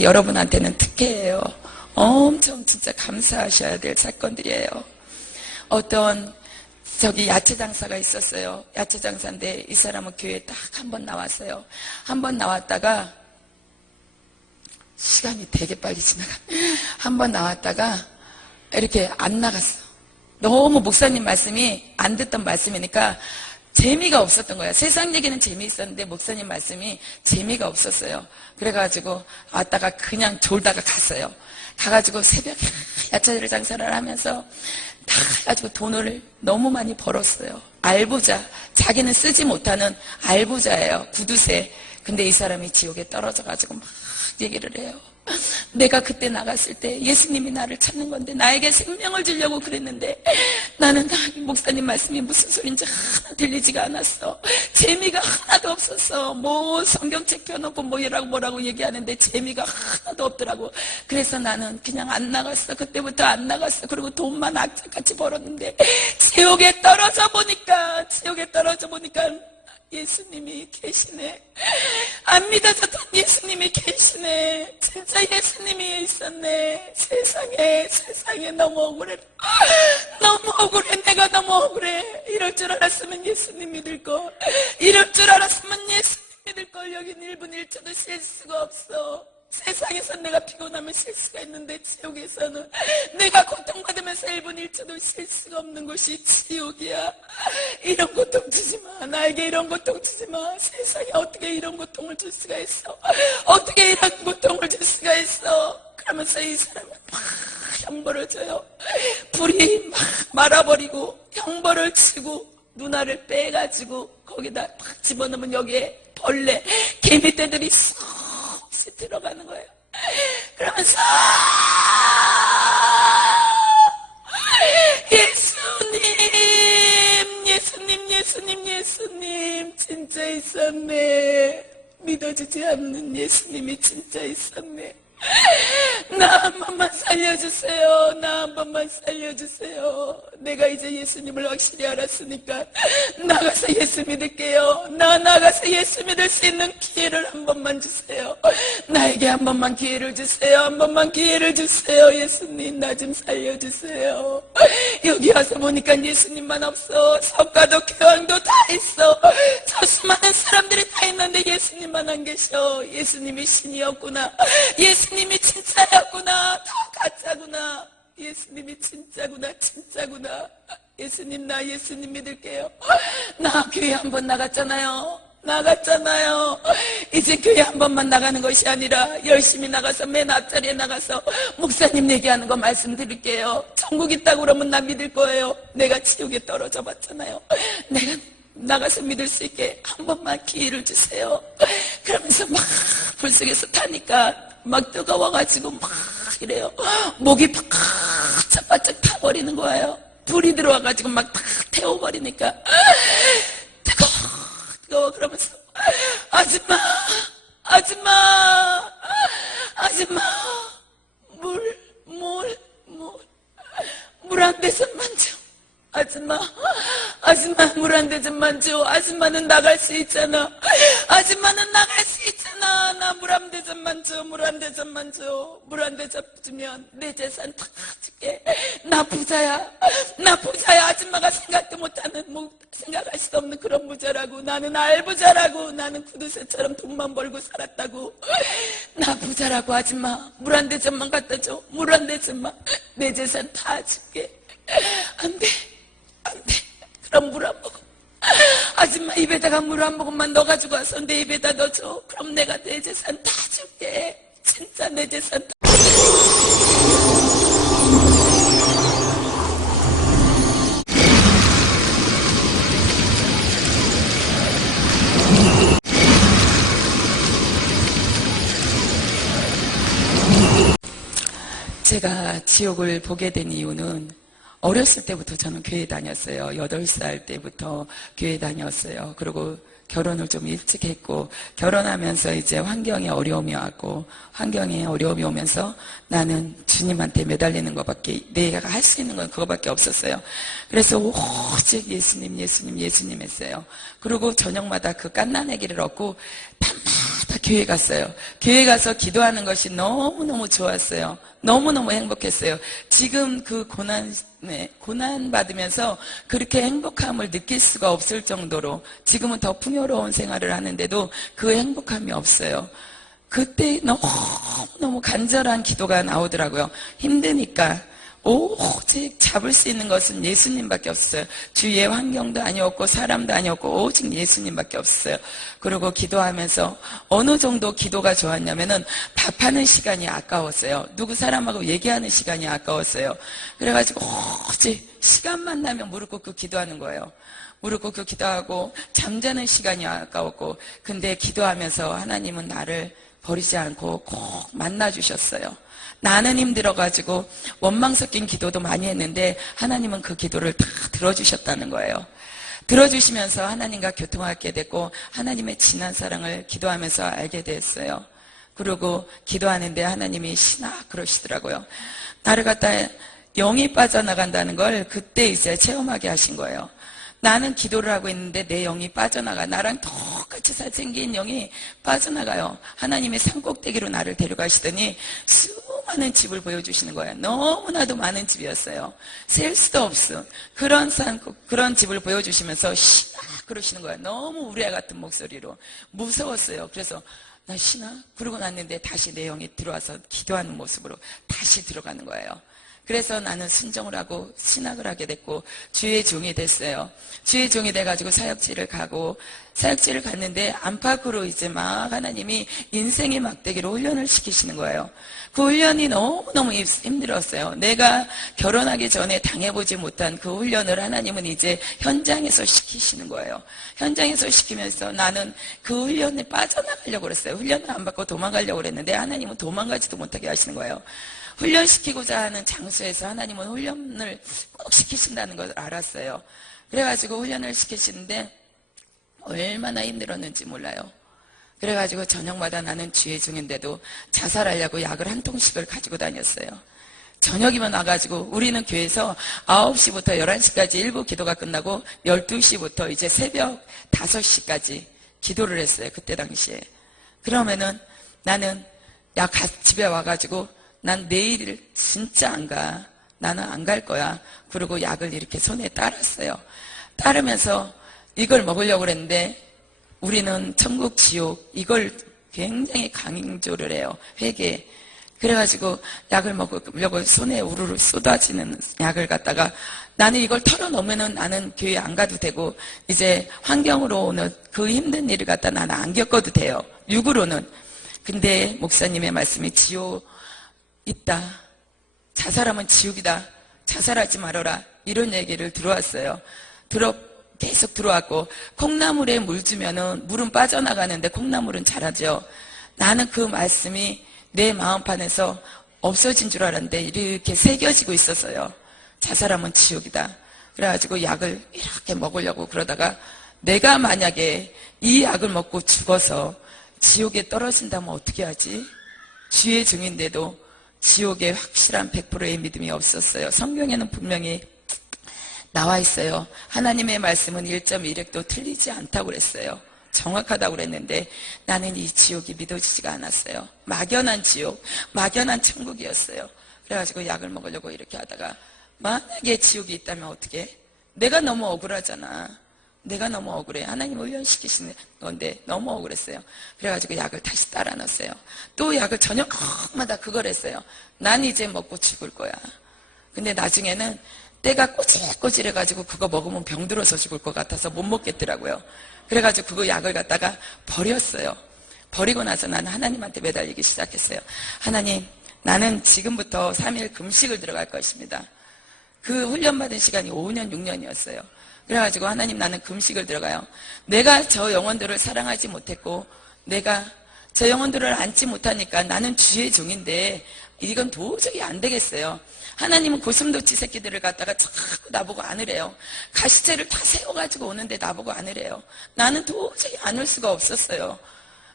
근데 여러분한테는 특혜예요. 엄청 진짜 감사하셔야 될 사건들이에요. 어떤 저기 야채 장사가 있었어요. 야채 장사인데 이 사람은 교회에 딱 한 번 나왔어요. 한 번 나왔다가 시간이 되게 빨리 지나가. 한 번 나왔다가 이렇게 안 나갔어. 너무 목사님 말씀이 안 듣던 말씀이니까 재미가 없었던 거야. 세상 얘기는 재미있었는데 목사님 말씀이 재미가 없었어요. 그래가지고 왔다가 그냥 졸다가 갔어요. 가가지고 새벽에 야채 장사를 하면서 다 해가지고 돈을 너무 많이 벌었어요. 알부자. 자기는 쓰지 못하는 알부자예요. 구두쇠. 근데 이 사람이 지옥에 떨어져가지고 막 얘기를 해요. 내가 그때 나갔을 때 예수님이 나를 찾는 건데 나에게 생명을 주려고 그랬는데 나는 목사님 말씀이 무슨 소린지 하나 들리지가 않았어. 재미가 하나도 없었어. 뭐 성경책 펴놓고 뭐라고 얘기하는데 재미가 하나도 없더라고. 그래서 나는 그냥 안 나갔어. 그때부터 안 나갔어. 그리고 돈만 악착같이 벌었는데 지옥에 떨어져 보니까 예수님이 계시네. 안 믿어졌던 예수님이 계시네. 진짜 예수님이 있었네. 세상에 너무 억울해. 너무 억울해. 내가 너무 억울해. 이럴 줄 알았으면 예수님 믿을 걸. 이럴 줄 알았으면 예수님 믿을 걸. 여긴 1분 1초도 쉴 수가 없어. 세상에서 내가 피곤하면 쉴 수가 있는데 지옥에서는 내가 고통받으면서 1분 1초도 쉴 수가 없는 곳이 지옥이야. 이런 고통 주지 마. 나에게 이런 고통 주지 마. 세상에 어떻게 이런 고통을 줄 수가 있어. 어떻게 이런 고통을 줄 수가 있어. 그러면서 이 사람을 막 형벌을 줘요. 불이 막 말아버리고 형벌을 치고 누나를 빼가지고 거기다 막 집어넣으면 여기에 벌레 개미떼들이 들어가는 거예요. 그러면서 예수님 진짜 있었네. 믿어지지 않는 예수님이 진짜 있었네. 나 한 번만 살려주세요. 나 한 번만 살려주세요. 내가 이제 예수님을 확실히 알았으니까 나가서 예수 믿을게요. 나가서 예수 믿을 수 있는 기회를 한 번만 주세요. 나에게 한 번만 기회를 주세요. 한 번만 기회를 주세요. 예수님 나 좀 살려주세요. 여기 와서 보니까 예수님만 없어. 석가도 교황도 다 있어. 저 수많은 사람들이 다 있는데 예수님만 안 계셔. 예수님이 신이었구나. 예수님이 진짜였구나. 다 가짜구나. 예수님이 진짜구나. 예수님 나 예수님 믿을게요. 나 교회 한 번 나갔잖아요. 이제 교회 한 번만 나가는 것이 아니라 열심히 나가서 맨 앞자리에 나가서 목사님 얘기하는 거 말씀드릴게요. 천국 있다고 그러면 나 믿을 거예요. 내가 지옥에 떨어져 봤잖아요. 내가 나가서 믿을 수 있게 한 번만 기회를 주세요. 그러면서 막 불속에서 타니까 막 뜨거워가지고 막 이래요. 목이 바짝 타버리는 거예요. 불이 들어와가지고 막 다 태워버리니까 뜨거워. 그러면서 아줌마 물 한 대접만 줘. 아줌마 물 한 대접만 줘. 아줌마는 나갈 수 있잖아. 나 물 한 대접만 줘. 물 한 대접 주면 내 재산 다 줄게. 나 부자야. 아줌마가 생각도 못하는 생각할 수 없는 그런 부자라고. 나는 알부자라고. 나는 구두쇠처럼 돈만 벌고 살았다고. 나 부자라고. 아줌마 물 한 대접만 갖다 줘. 물 한 대접만. 내 재산 다 줄게. 안 돼. 그럼 물 한 모금. 아줌마 입에다가 물 한 모금만 넣어가지고 와서 내 입에다 넣어줘. 그럼 내가 내 재산 다 줄게. 진짜 내 재산 다. 제가 지옥을 보게 된 이유는 어렸을 때부터 저는 교회 다녔어요. 8살 때부터 교회 다녔어요. 그리고 결혼을 좀 일찍 했고, 결혼하면서 이제 환경에 어려움이 왔고, 환경에 어려움이 오면서 나는 주님한테 매달리는 것밖에, 내가 할 수 있는 건 그거밖에 없었어요. 그래서 오직 예수님 했어요. 그리고 저녁마다 그 깐난애기를 얻고 밤마다 교회 갔어요. 교회 가서 기도하는 것이 너무너무 좋았어요. 너무너무 행복했어요. 지금 그 고난 받으면서 그렇게 행복함을 느낄 수가 없을 정도로 지금은 더 풍요로운 생활을 하는데도 그 행복함이 없어요. 그때 너무너무 간절한 기도가 나오더라고요. 힘드니까 오직 잡을 수 있는 것은 예수님밖에 없어요. 주위의 환경도 아니었고 사람도 아니었고 오직 예수님밖에 없어요. 그리고 기도하면서 어느 정도 기도가 좋았냐면은 밥하는 시간이 아까웠어요. 누구 사람하고 얘기하는 시간이 아까웠어요. 그래가지고 오직 시간만 나면 무릎 꿇고 기도하는 거예요. 무릎 꿇고 기도하고 잠자는 시간이 아까웠고, 근데 기도하면서 하나님은 나를 버리지 않고 꼭 만나주셨어요. 나는 힘들어가지고 원망 섞인 기도도 많이 했는데 하나님은 그 기도를 다 들어주셨다는 거예요. 들어주시면서 하나님과 교통하게 됐고 하나님의 진한 사랑을 기도하면서 알게 됐어요. 그리고 기도하는데 하나님이 신아 그러시더라고요. 나를 갖다 영이 빠져나간다는 걸 그때 이제 체험하게 하신 거예요. 나는 기도를 하고 있는데 내 영이 빠져나가. 나랑 똑같이 생긴 영이 빠져나가요. 하나님의 산꼭대기로 나를 데려가시더니 수많은 집을 보여주시는 거예요. 너무나도 많은 집이었어요. 셀 수도 없어. 그런 집을 보여주시면서 신아 그러시는 거예요. 너무 우레 같은 목소리로. 무서웠어요. 그래서 나 신아? 그러고 났는데 다시 내 영이 들어와서 기도하는 모습으로 다시 들어가는 거예요. 그래서 나는 순종을 하고 신학을 하게 됐고 주의 종이 됐어요. 주의 종이 돼가지고 사역지를 가고, 사역지를 갔는데 안팎으로 이제 막 하나님이 인생의 막대기로 훈련을 시키시는 거예요. 그 훈련이 너무너무 힘들었어요. 내가 결혼하기 전에 당해보지 못한 그 훈련을 하나님은 이제 현장에서 시키시는 거예요. 현장에서 시키면서 나는 그 훈련에 빠져나가려고 그랬어요. 훈련을 안 받고 도망가려고 그랬는데 하나님은 도망가지도 못하게 하시는 거예요. 훈련시키고자 하는 장소에서 하나님은 훈련을 꼭 시키신다는 걸 알았어요. 그래가지고 훈련을 시키시는데 얼마나 힘들었는지 몰라요. 그래가지고 저녁마다 나는 주의 중인데도 자살하려고 약을 한 통씩을 가지고 다녔어요. 저녁이면 와가지고 우리는 교회에서 9시부터 11시까지 일부 기도가 끝나고 12시부터 이제 새벽 5시까지 기도를 했어요. 그때 당시에. 그러면은 나는 집에 와가지고 난 내일 진짜 안 가. 나는 안 갈 거야. 그리고 약을 이렇게 손에 따랐어요. 따르면서 이걸 먹으려고 그랬는데 우리는 천국 지옥 이걸 굉장히 강조를 해요. 회개. 그래가지고 약을 먹으려고 손에 우르르 쏟아지는 약을 갖다가 나는 이걸 털어놓으면은 나는 교회 안 가도 되고 이제 환경으로 오는 그 힘든 일을 갖다 나는 안 겪어도 돼요. 육으로는. 근데 목사님의 말씀이 지옥 있다. 자살하면 지옥이다. 자살하지 말아라. 이런 얘기를 들어왔어요. 계속 들어왔고 콩나물에 물 주면은 물은 빠져나가는데 콩나물은 자라죠. 나는 그 말씀이 내 마음판에서 없어진 줄 알았는데 이렇게 새겨지고 있었어요. 자살하면 지옥이다. 그래가지고 약을 이렇게 먹으려고 그러다가 내가 만약에 이 약을 먹고 죽어서 지옥에 떨어진다면 어떻게 하지? 주의 중인데도 지옥에 확실한 100%의 믿음이 없었어요. 성경에는 분명히 나와 있어요. 하나님의 말씀은 1.1획도 틀리지 않다고 그랬어요. 정확하다고 그랬는데 나는 이 지옥이 믿어지지가 않았어요. 막연한 지옥, 막연한 천국이었어요. 그래가지고 약을 먹으려고 이렇게 하다가 만약에 지옥이 있다면 어떻게 해? 내가 너무 억울하잖아. 내가 너무 억울해. 하나님 훈련시키시는 건데 너무 억울했어요. 그래가지고 약을 다시 따라 넣었어요. 또 약을 저녁마다 그걸 했어요. 난 이제 먹고 죽을 거야. 근데 나중에는 때가 꼬질꼬질해가지고 그거 먹으면 병들어서 죽을 것 같아서 못 먹겠더라고요. 그래가지고 그거 약을 갖다가 버렸어요. 버리고 나서 나는 하나님한테 매달리기 시작했어요. 하나님, 나는 지금부터 3일 금식을 들어갈 것입니다. 그 훈련받은 시간이 5년, 6년이었어요. 그래가지고 하나님 나는 금식을 들어가요. 내가 저 영혼들을 사랑하지 못했고 내가 저 영혼들을 안지 못하니까 나는 주의 종인데 이건 도저히 안 되겠어요. 하나님은 고슴도치 새끼들을 갖다가 자꾸 나보고 안으래요. 가시채를 다 세워가지고 오는데 나보고 안으래요. 나는 도저히 안을 수가 없었어요.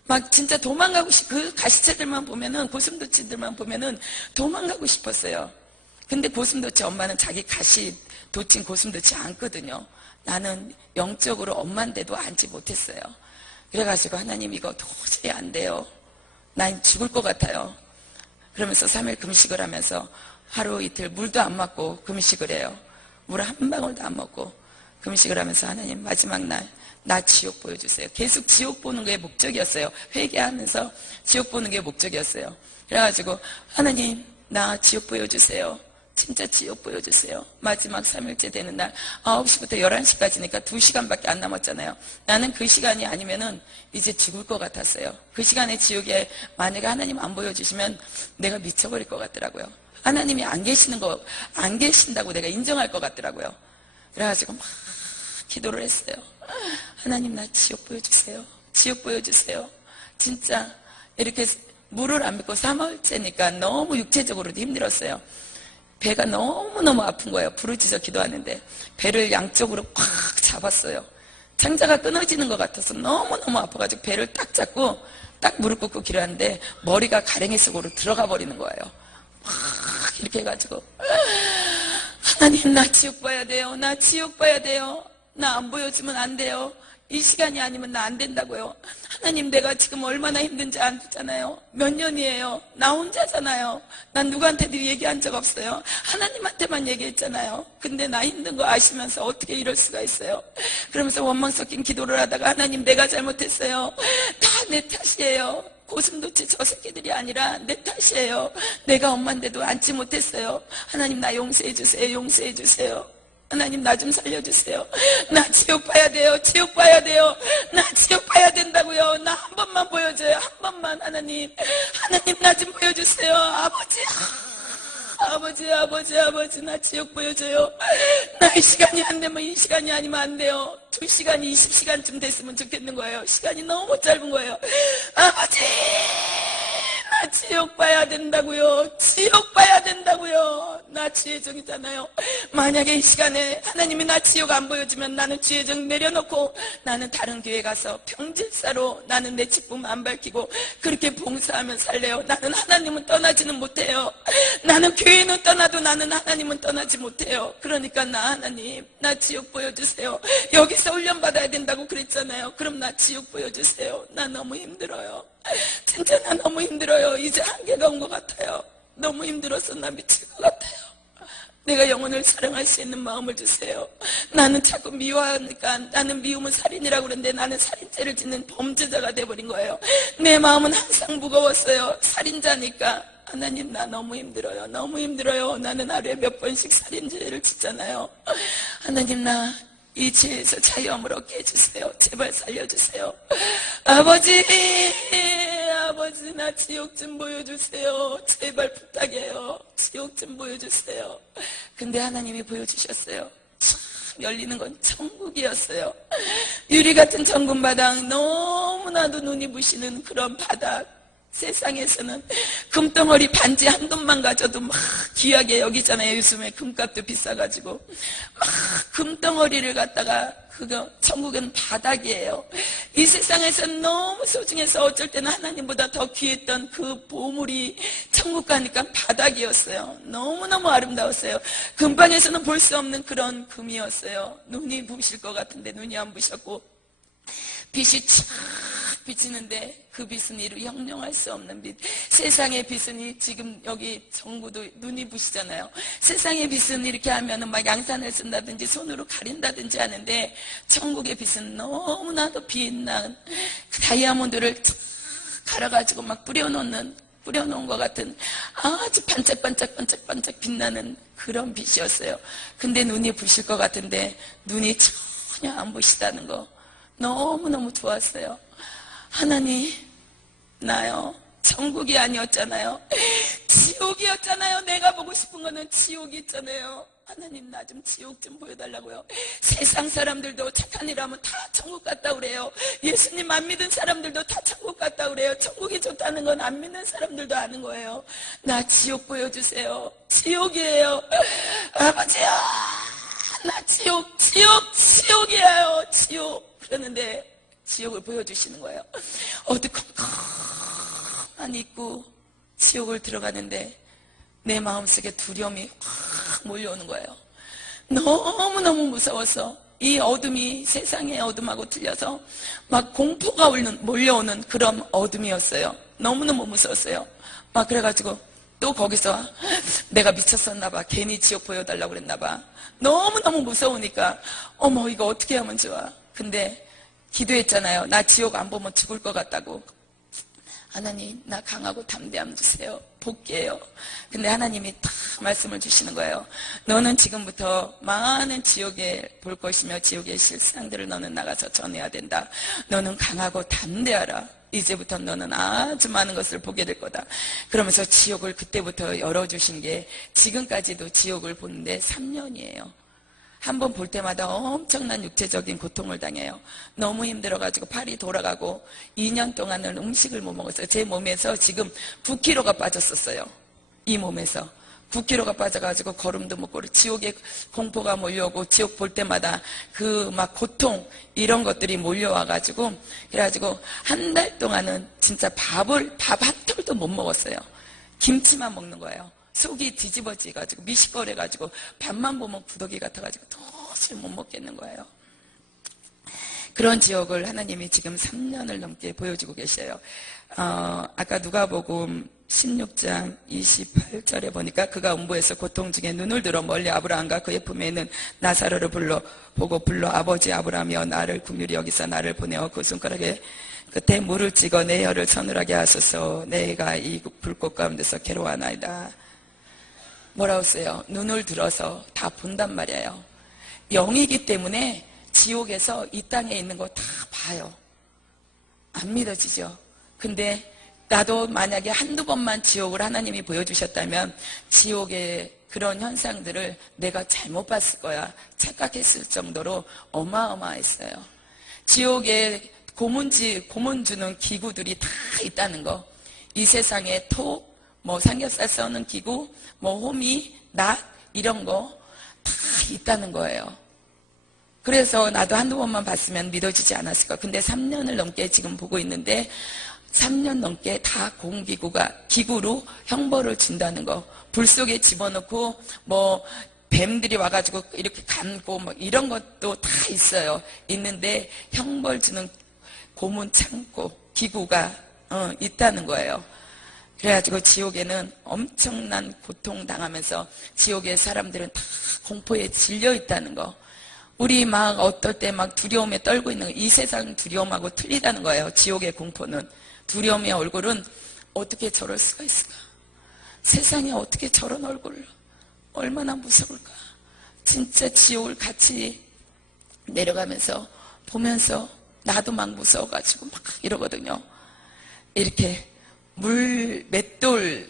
막 진짜 도망가고 그 가시채들만 보면은 고슴도치들만 보면은 도망가고 싶었어요. 근데 고슴도치 엄마는 자기 가시 돋친 고슴도치 안거든요. 나는 영적으로 엄마인데도 안지 못했어요. 그래가지고 하나님 이거 도저히 안 돼요. 난 죽을 것 같아요. 그러면서 3일 금식을 하면서 하루 이틀 물도 안 먹고 금식을 해요. 물 한 방울도 안 먹고 금식을 하면서 하나님 마지막 날 나 지옥 보여주세요. 계속 지옥 보는 게 목적이었어요. 회개하면서 지옥 보는 게 목적이었어요. 그래가지고 하나님 나 지옥 보여주세요. 진짜 지옥 보여주세요. 마지막 3일째 되는 날 9시부터 11시까지니까 2시간밖에 안 남았잖아요. 나는 그 시간이 아니면은 이제 죽을 것 같았어요. 그 시간에 지옥에 만약에 하나님 안 보여주시면 내가 미쳐버릴 것 같더라고요. 하나님이 안 계신다고 내가 인정할 것 같더라고요. 그래가지고 막 기도를 했어요. 하나님 나 지옥 보여주세요. 지옥 보여주세요. 진짜 이렇게 물을 안 믿고 3월째니까 너무 육체적으로도 힘들었어요. 배가 너무너무 아픈 거예요. 부르짖어 기도하는데 배를 양쪽으로 꽉 잡았어요. 창자가 끊어지는 것 같아서 너무너무 아파가지고 배를 딱 잡고 딱 무릎 꿇고 기도하는데 머리가 가랭이 속으로 들어가 버리는 거예요. 막 이렇게 해가지고 하나님 나 지옥 봐야 돼요. 나 지옥 봐야 돼요. 나 안 보여주면 안 돼요. 이 시간이 아니면 나 안 된다고요. 하나님 내가 지금 얼마나 힘든지 알잖아요. 몇 년이에요. 나 혼자잖아요. 난 누구한테도 얘기한 적 없어요. 하나님한테만 얘기했잖아요. 근데 나 힘든 거 아시면서 어떻게 이럴 수가 있어요. 그러면서 원망 섞인 기도를 하다가 하나님 내가 잘못했어요. 다 내 탓이에요. 고슴도치 저 새끼들이 아니라 내 탓이에요. 내가 엄마인데도 안지 못했어요. 하나님 나 용서해 주세요. 용서해 주세요. 하나님 나 좀 살려주세요. 나 지옥 봐야 돼요. 지옥 봐야 돼요. 나 지옥 봐야 된다고요. 나 한 번만 보여줘요. 한 번만 하나님 나 좀 보여주세요. 아버지 나 지옥 보여줘요. 나 이 시간이 안 되면 이 시간이 아니면 안 돼요. 2시간이 20시간쯤 됐으면 좋겠는 거예요. 시간이 너무 짧은 거예요. 아버지 나 지옥 봐야 된다고요. 지옥 봐야 된다고요. 나 지혜정이잖아요. 만약에 이 시간에 하나님이 나 지옥 안 보여주면 나는 지혜정 내려놓고 나는 다른 교회 가서 평질사로 나는 내 직분 안 밝히고 그렇게 봉사하며 살래요. 나는 하나님은 떠나지는 못해요. 나는 교회는 떠나도 나는 하나님은 떠나지 못해요. 그러니까 나 하나님 나 지옥 보여주세요. 여기서 훈련 받아야 된다고 그랬잖아요. 그럼 나 지옥 보여주세요. 나 너무 힘들어요. 진짜 나 너무 힘들어요. 이제 한계가 온 것 같아요. 너무 힘들어서 나 미칠 것 같아요. 내가 영혼을 사랑할 수 있는 마음을 주세요. 나는 자꾸 미워하니까 나는 미우면 살인이라고 그러는데 나는 살인죄를 짓는 범죄자가 돼버린 거예요. 내 마음은 항상 무거웠어요. 살인자니까. 하나님 나 너무 힘들어요. 너무 힘들어요. 나는 하루에 몇 번씩 살인죄를 짓잖아요. 하나님 나 이 죄에서 자유함을 얻게 해주세요. 제발 살려주세요. 아버지 나 지옥 좀 보여주세요. 제발 부탁해요. 지옥 좀 보여주세요. 근데 하나님이 보여주셨어요. 참 열리는 건 천국이었어요. 유리 같은 정금 바닥, 너무나도 눈이 부시는 그런 바닥. 세상에서는 금덩어리 반지 한 돈만 가져도 막 귀하게 여기잖아요. 요즘에 금값도 비싸가지고 막 금덩어리를 갖다가 그거 천국은 바닥이에요. 이 세상에서는 너무 소중해서 어쩔 때는 하나님보다 더 귀했던 그 보물이 천국 가니까 바닥이었어요. 너무너무 아름다웠어요. 금방에서는 볼 수 없는 그런 금이었어요. 눈이 부실 것 같은데 눈이 안 부셨고 빛이 쫙 비치는데 그 빛은 이루 형용할 수 없는 빛. 세상의 빛은 지금 여기 정부도 눈이 부시잖아요. 세상의 빛은 이렇게 하면은 막 양산을 쓴다든지 손으로 가린다든지 하는데 천국의 빛은 너무나도 빛난 다이아몬드를 쫙 갈아가지고 막 뿌려놓은 것 같은 아주 반짝반짝 빛나는 그런 빛이었어요. 근데 눈이 부실 것 같은데 눈이 전혀 안 부시다는 거 너무너무 좋았어요. 하나님 나요 천국이 아니었잖아요. 지옥이었잖아요. 내가 보고 싶은 거는 지옥이 있잖아요. 하나님 나 좀 지옥 좀 보여달라고요. 세상 사람들도 착한 일 하면 다 천국 갔다 그래요. 예수님 안 믿은 사람들도 다 천국 갔다 그래요. 천국이 좋다는 건 안 믿는 사람들도 아는 거예요. 나 지옥 보여주세요. 지옥이에요. 아버지야 나 지옥이에요. 지옥. 그러는데 지옥을 보여주시는 거예요. 어두컴컴한 입구 지옥을 들어가는데 내 마음속에 두려움이 확 몰려오는 거예요. 너무너무 무서워서 이 어둠이 세상의 어둠하고 틀려서 막 공포가 몰려오는 그런 어둠이었어요. 너무너무 무서웠어요. 막 그래가지고 또 거기서 내가 미쳤었나 봐. 괜히 지옥 보여달라고 그랬나 봐. 너무너무 무서우니까 어머 이거 어떻게 하면 좋아. 근데 기도했잖아요. 나 지옥 안 보면 죽을 것 같다고. 하나님 나 강하고 담대함 주세요. 볼게요. 근데 하나님이 다 말씀을 주시는 거예요. 너는 지금부터 많은 지옥에 볼 것이며 지옥의 실상들을 너는 나가서 전해야 된다. 너는 강하고 담대하라. 이제부터 너는 아주 많은 것을 보게 될 거다. 그러면서 지옥을 그때부터 열어주신 게 지금까지도 지옥을 보는데 3년이에요. 한 번 볼 때마다 엄청난 육체적인 고통을 당해요. 너무 힘들어가지고 팔이 돌아가고 2년 동안은 음식을 못 먹었어요. 제 몸에서 지금 9kg가 빠졌었어요. 이 몸에서 9kg가 빠져가지고 걸음도 못 걸어. 지옥의 공포가 몰려오고 지옥 볼 때마다 그 막 고통 이런 것들이 몰려와가지고 그래가지고 한 달 동안은 진짜 밥 한 톨도 못 먹었어요. 김치만 먹는 거예요. 속이 뒤집어지가지고 미식거려가지고 밥만 보면 구더기 같아가지고 도저히 못 먹겠는 거예요. 그런 지옥을 하나님이 지금 3년을 넘게 보여주고 계셔요. 아까 누가복음 16장 28절에 보니까 그가 음부에서 고통 중에 눈을 들어 멀리 아브라함과 그의 품에 있는 나사로를 불러 아버지 아브라함이여 나를 긍휼히 여기서 나를 보내어 그 손가락에 끝에 물을 찍어 내 혀를 서늘하게 하소서. 내가 이 불꽃 가운데서 괴로워하나이다. 뭐라고 써요? 눈을 들어서 다 본단 말이에요. 영이기 때문에 지옥에서 이 땅에 있는 거 다 봐요. 안 믿어지죠? 근데 나도 만약에 한두 번만 지옥을 하나님이 보여주셨다면 지옥의 그런 현상들을 내가 잘못 봤을 거야 착각했을 정도로 어마어마했어요. 지옥에 고문 주는 기구들이 다 있다는 거. 이 세상에 톡, 삼겹살 써는 기구, 호미, 낫 이런 거 다 있다는 거예요. 그래서 나도 한두 번만 봤으면 믿어지지 않았을까. 근데 3년을 넘게 지금 보고 있는데 3년 넘게 다 기구로 형벌을 준다는 거. 불 속에 집어넣고 뱀들이 와가지고 이렇게 감고 이런 것도 다 있어요. 있는데 형벌 주는 고문 창고 기구가 있다는 거예요. 그래가지고 지옥에는 엄청난 고통 당하면서 지옥의 사람들은 다 공포에 질려 있다는 거. 우리 막 어떨 때 막 두려움에 떨고 있는 거. 이 세상 두려움하고 틀리다는 거예요. 지옥의 공포는. 두려움의 얼굴은 어떻게 저럴 수가 있을까? 세상에 어떻게 저런 얼굴을 얼마나 무서울까? 진짜 지옥을 같이 내려가면서 보면서 나도 막 무서워가지고 막 이러거든요. 이렇게 맷돌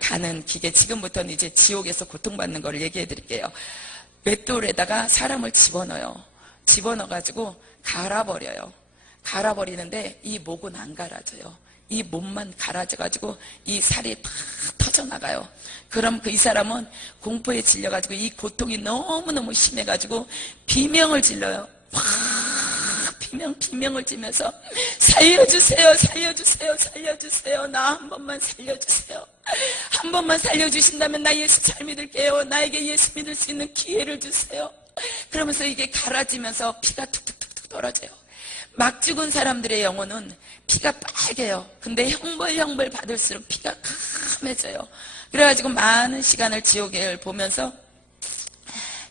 가는 기계, 지금부터는 이제 지옥에서 고통받는 걸 얘기해 드릴게요. 맷돌에다가 사람을 집어넣어가지고 갈아버려요. 갈아버리는데 이 목은 안 갈아져요. 이 몸만 갈아져가지고 이 살이 팍 터져나가요. 그럼 이 사람은 공포에 질려가지고 이 고통이 너무너무 심해가지고 비명을 질러요. 비명을 지면서 살려주세요, 살려주세요, 살려주세요. 나 한 번만 살려주세요. 한 번만 살려주신다면 나 예수 잘 믿을게요. 나에게 예수 믿을 수 있는 기회를 주세요. 그러면서 이게 갈아지면서 피가 툭툭툭툭 떨어져요. 막 죽은 사람들의 영혼은 피가 빨개요. 근데 형벌 받을수록 피가 까매져요. 그래가지고 많은 시간을 지옥을 보면서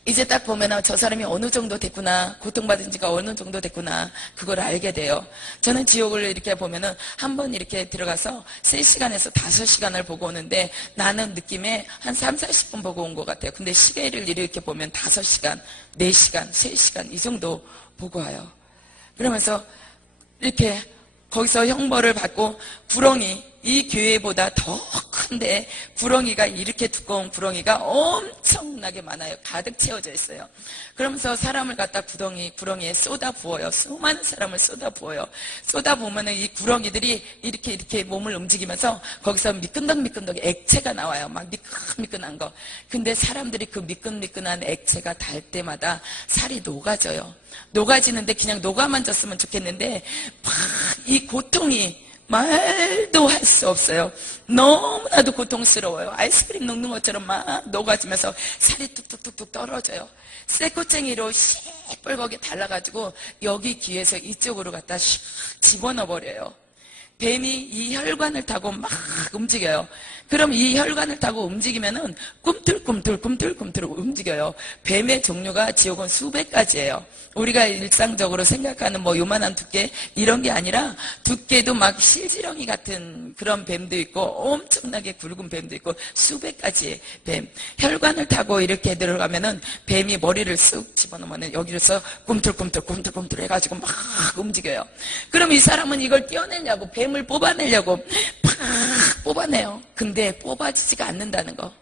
이제 딱 보면 저 사람이 어느 정도 됐구나, 고통받은 지가 어느 정도 됐구나, 그걸 알게 돼요. 저는 지옥을 이렇게 보면은 한번 이렇게 들어가서 3시간에서 5시간을 보고 오는데 나는 느낌에 한 3, 40분 보고 온 것 같아요. 근데 시계를 이렇게 보면 5시간, 4시간, 3시간 이 정도 보고 와요. 그러면서 이렇게 거기서 형벌을 받고 구렁이, 이 교회보다 더 큰데 구렁이가 이렇게 두꺼운 구렁이가 엄청나게 많아요. 가득 채워져 있어요. 그러면서 사람을 갖다 구렁이에 쏟아 부어요. 수많은 사람을 쏟아 부어요. 쏟아 부으면 이 구렁이들이 이렇게 몸을 움직이면서 거기서 미끈덕미끈덕 액체가 나와요. 막 미끈미끈한 거. 근데 사람들이 그 미끈미끈한 액체가 닿을 때마다 살이 녹아져요. 녹아지는데 그냥 녹아만 졌으면 좋겠는데 막 이 고통이 말도 할 수 없어요. 너무나도 고통스러워요. 아이스크림 녹는 것처럼 막 녹아지면서 살이 뚝뚝뚝뚝 떨어져요. 쇠꼬챙이로 시뻘겋게 달라가지고 여기 귀에서 이쪽으로 갖다 슉 집어넣어 버려요. 뱀이 이 혈관을 타고 막 움직여요. 그럼 이 혈관을 타고 움직이면은 꿈틀꿈틀 움직여요. 뱀의 종류가 지옥은 수백 가지예요. 우리가 일상적으로 생각하는 뭐 요만한 두께 이런 게 아니라 두께도 막 실지렁이 같은 그런 뱀도 있고 엄청나게 굵은 뱀도 있고 수백 가지의 뱀. 혈관을 타고 이렇게 들어가면은 뱀이 머리를 쓱 집어넣으면 여기서 꿈틀꿈틀 해가지고 막 움직여요. 그럼 이 사람은 이걸 떼어내려고 뱀을 뽑아내려고 팍 뽑아내요. 근데 뽑아지지가 않는다는 거.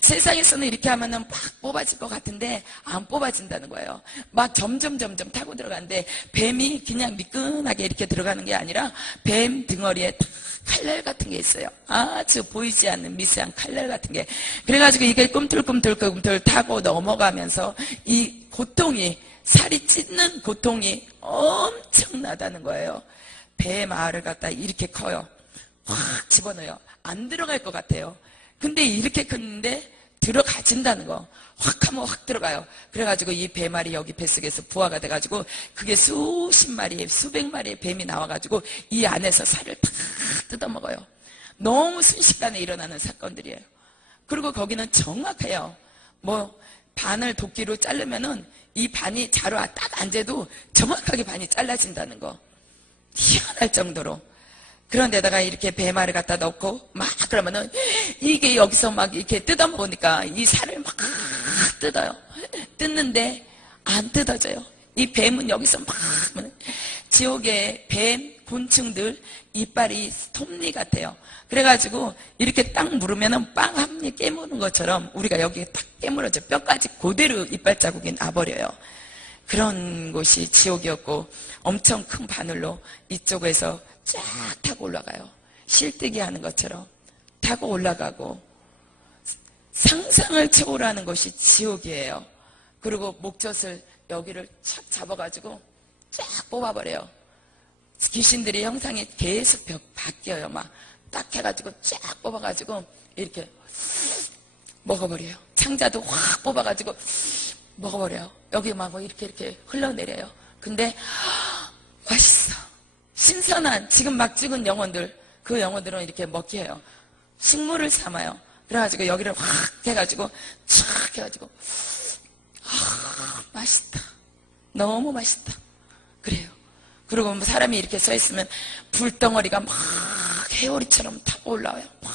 세상에서는 이렇게 하면은 팍 뽑아질 것 같은데 안 뽑아진다는 거예요. 막 점점 타고 들어가는데 뱀이 그냥 미끈하게 이렇게 들어가는 게 아니라 뱀 등어리에 딱 칼날 같은 게 있어요. 아주 보이지 않는 미세한 칼날 같은 게. 그래가지고 이게 꿈틀꿈틀 타고 넘어가면서 이 고통이 살이 찢는 고통이 엄청나다는 거예요. 배 마을을 갖다 이렇게 커요. 확 집어넣어요. 안 들어갈 것 같아요. 근데 이렇게 컸는데 들어가진다는 거. 확 하면 확 들어가요. 그래가지고 이 뱀알이 여기 뱃속에서 부화가 돼가지고 그게 수십 마리, 수백 마리의 뱀이 나와가지고 이 안에서 살을 다 뜯어먹어요. 너무 순식간에 일어나는 사건들이에요. 그리고 거기는 정확해요. 뭐 반을 도끼로 자르면은 이 반이 자루 딱 앉아도 정확하게 반이 잘라진다는 거. 희한할 정도로. 그런데다가 이렇게 배말을 갖다 넣고 막 그러면은 이게 여기서 막 이렇게 뜯어먹으니까 이 살을 막 뜯어요. 뜯는데 안 뜯어져요. 이 뱀은 여기서 막 지옥의 뱀 곤충들 이빨이 톱니 같아요. 그래가지고 이렇게 딱 물으면은 빵 한 입 깨무는 것처럼 우리가 여기에 딱 깨물어져 뼈까지 그대로 이빨 자국이 나버려요. 그런 곳이 지옥이었고 엄청 큰 바늘로 이쪽에서 쫙 타고 올라가요. 실뜨기 하는 것처럼 타고 올라가고 상상을 초월하는 것이 지옥이에요. 그리고 목젖을 여기를 착 잡아가지고 쫙 뽑아버려요. 귀신들이 형상이 계속 바뀌어요. 막 딱 해가지고 쫙 뽑아가지고 이렇게 먹어버려요. 창자도 확 뽑아가지고 먹어버려요. 여기 막 이렇게 흘러내려요. 근데 맛있어. 신선한 지금 막 찍은 영혼들, 그 영혼들은 이렇게 먹게 해요. 식물을 삼아요. 그래가지고 여기를 확 해가지고 촥 해가지고 맛있다. 너무 맛있다. 그래요. 그리고 뭐 사람이 이렇게 서 있으면 불덩어리가 막 해오리처럼 타고 올라와요. 막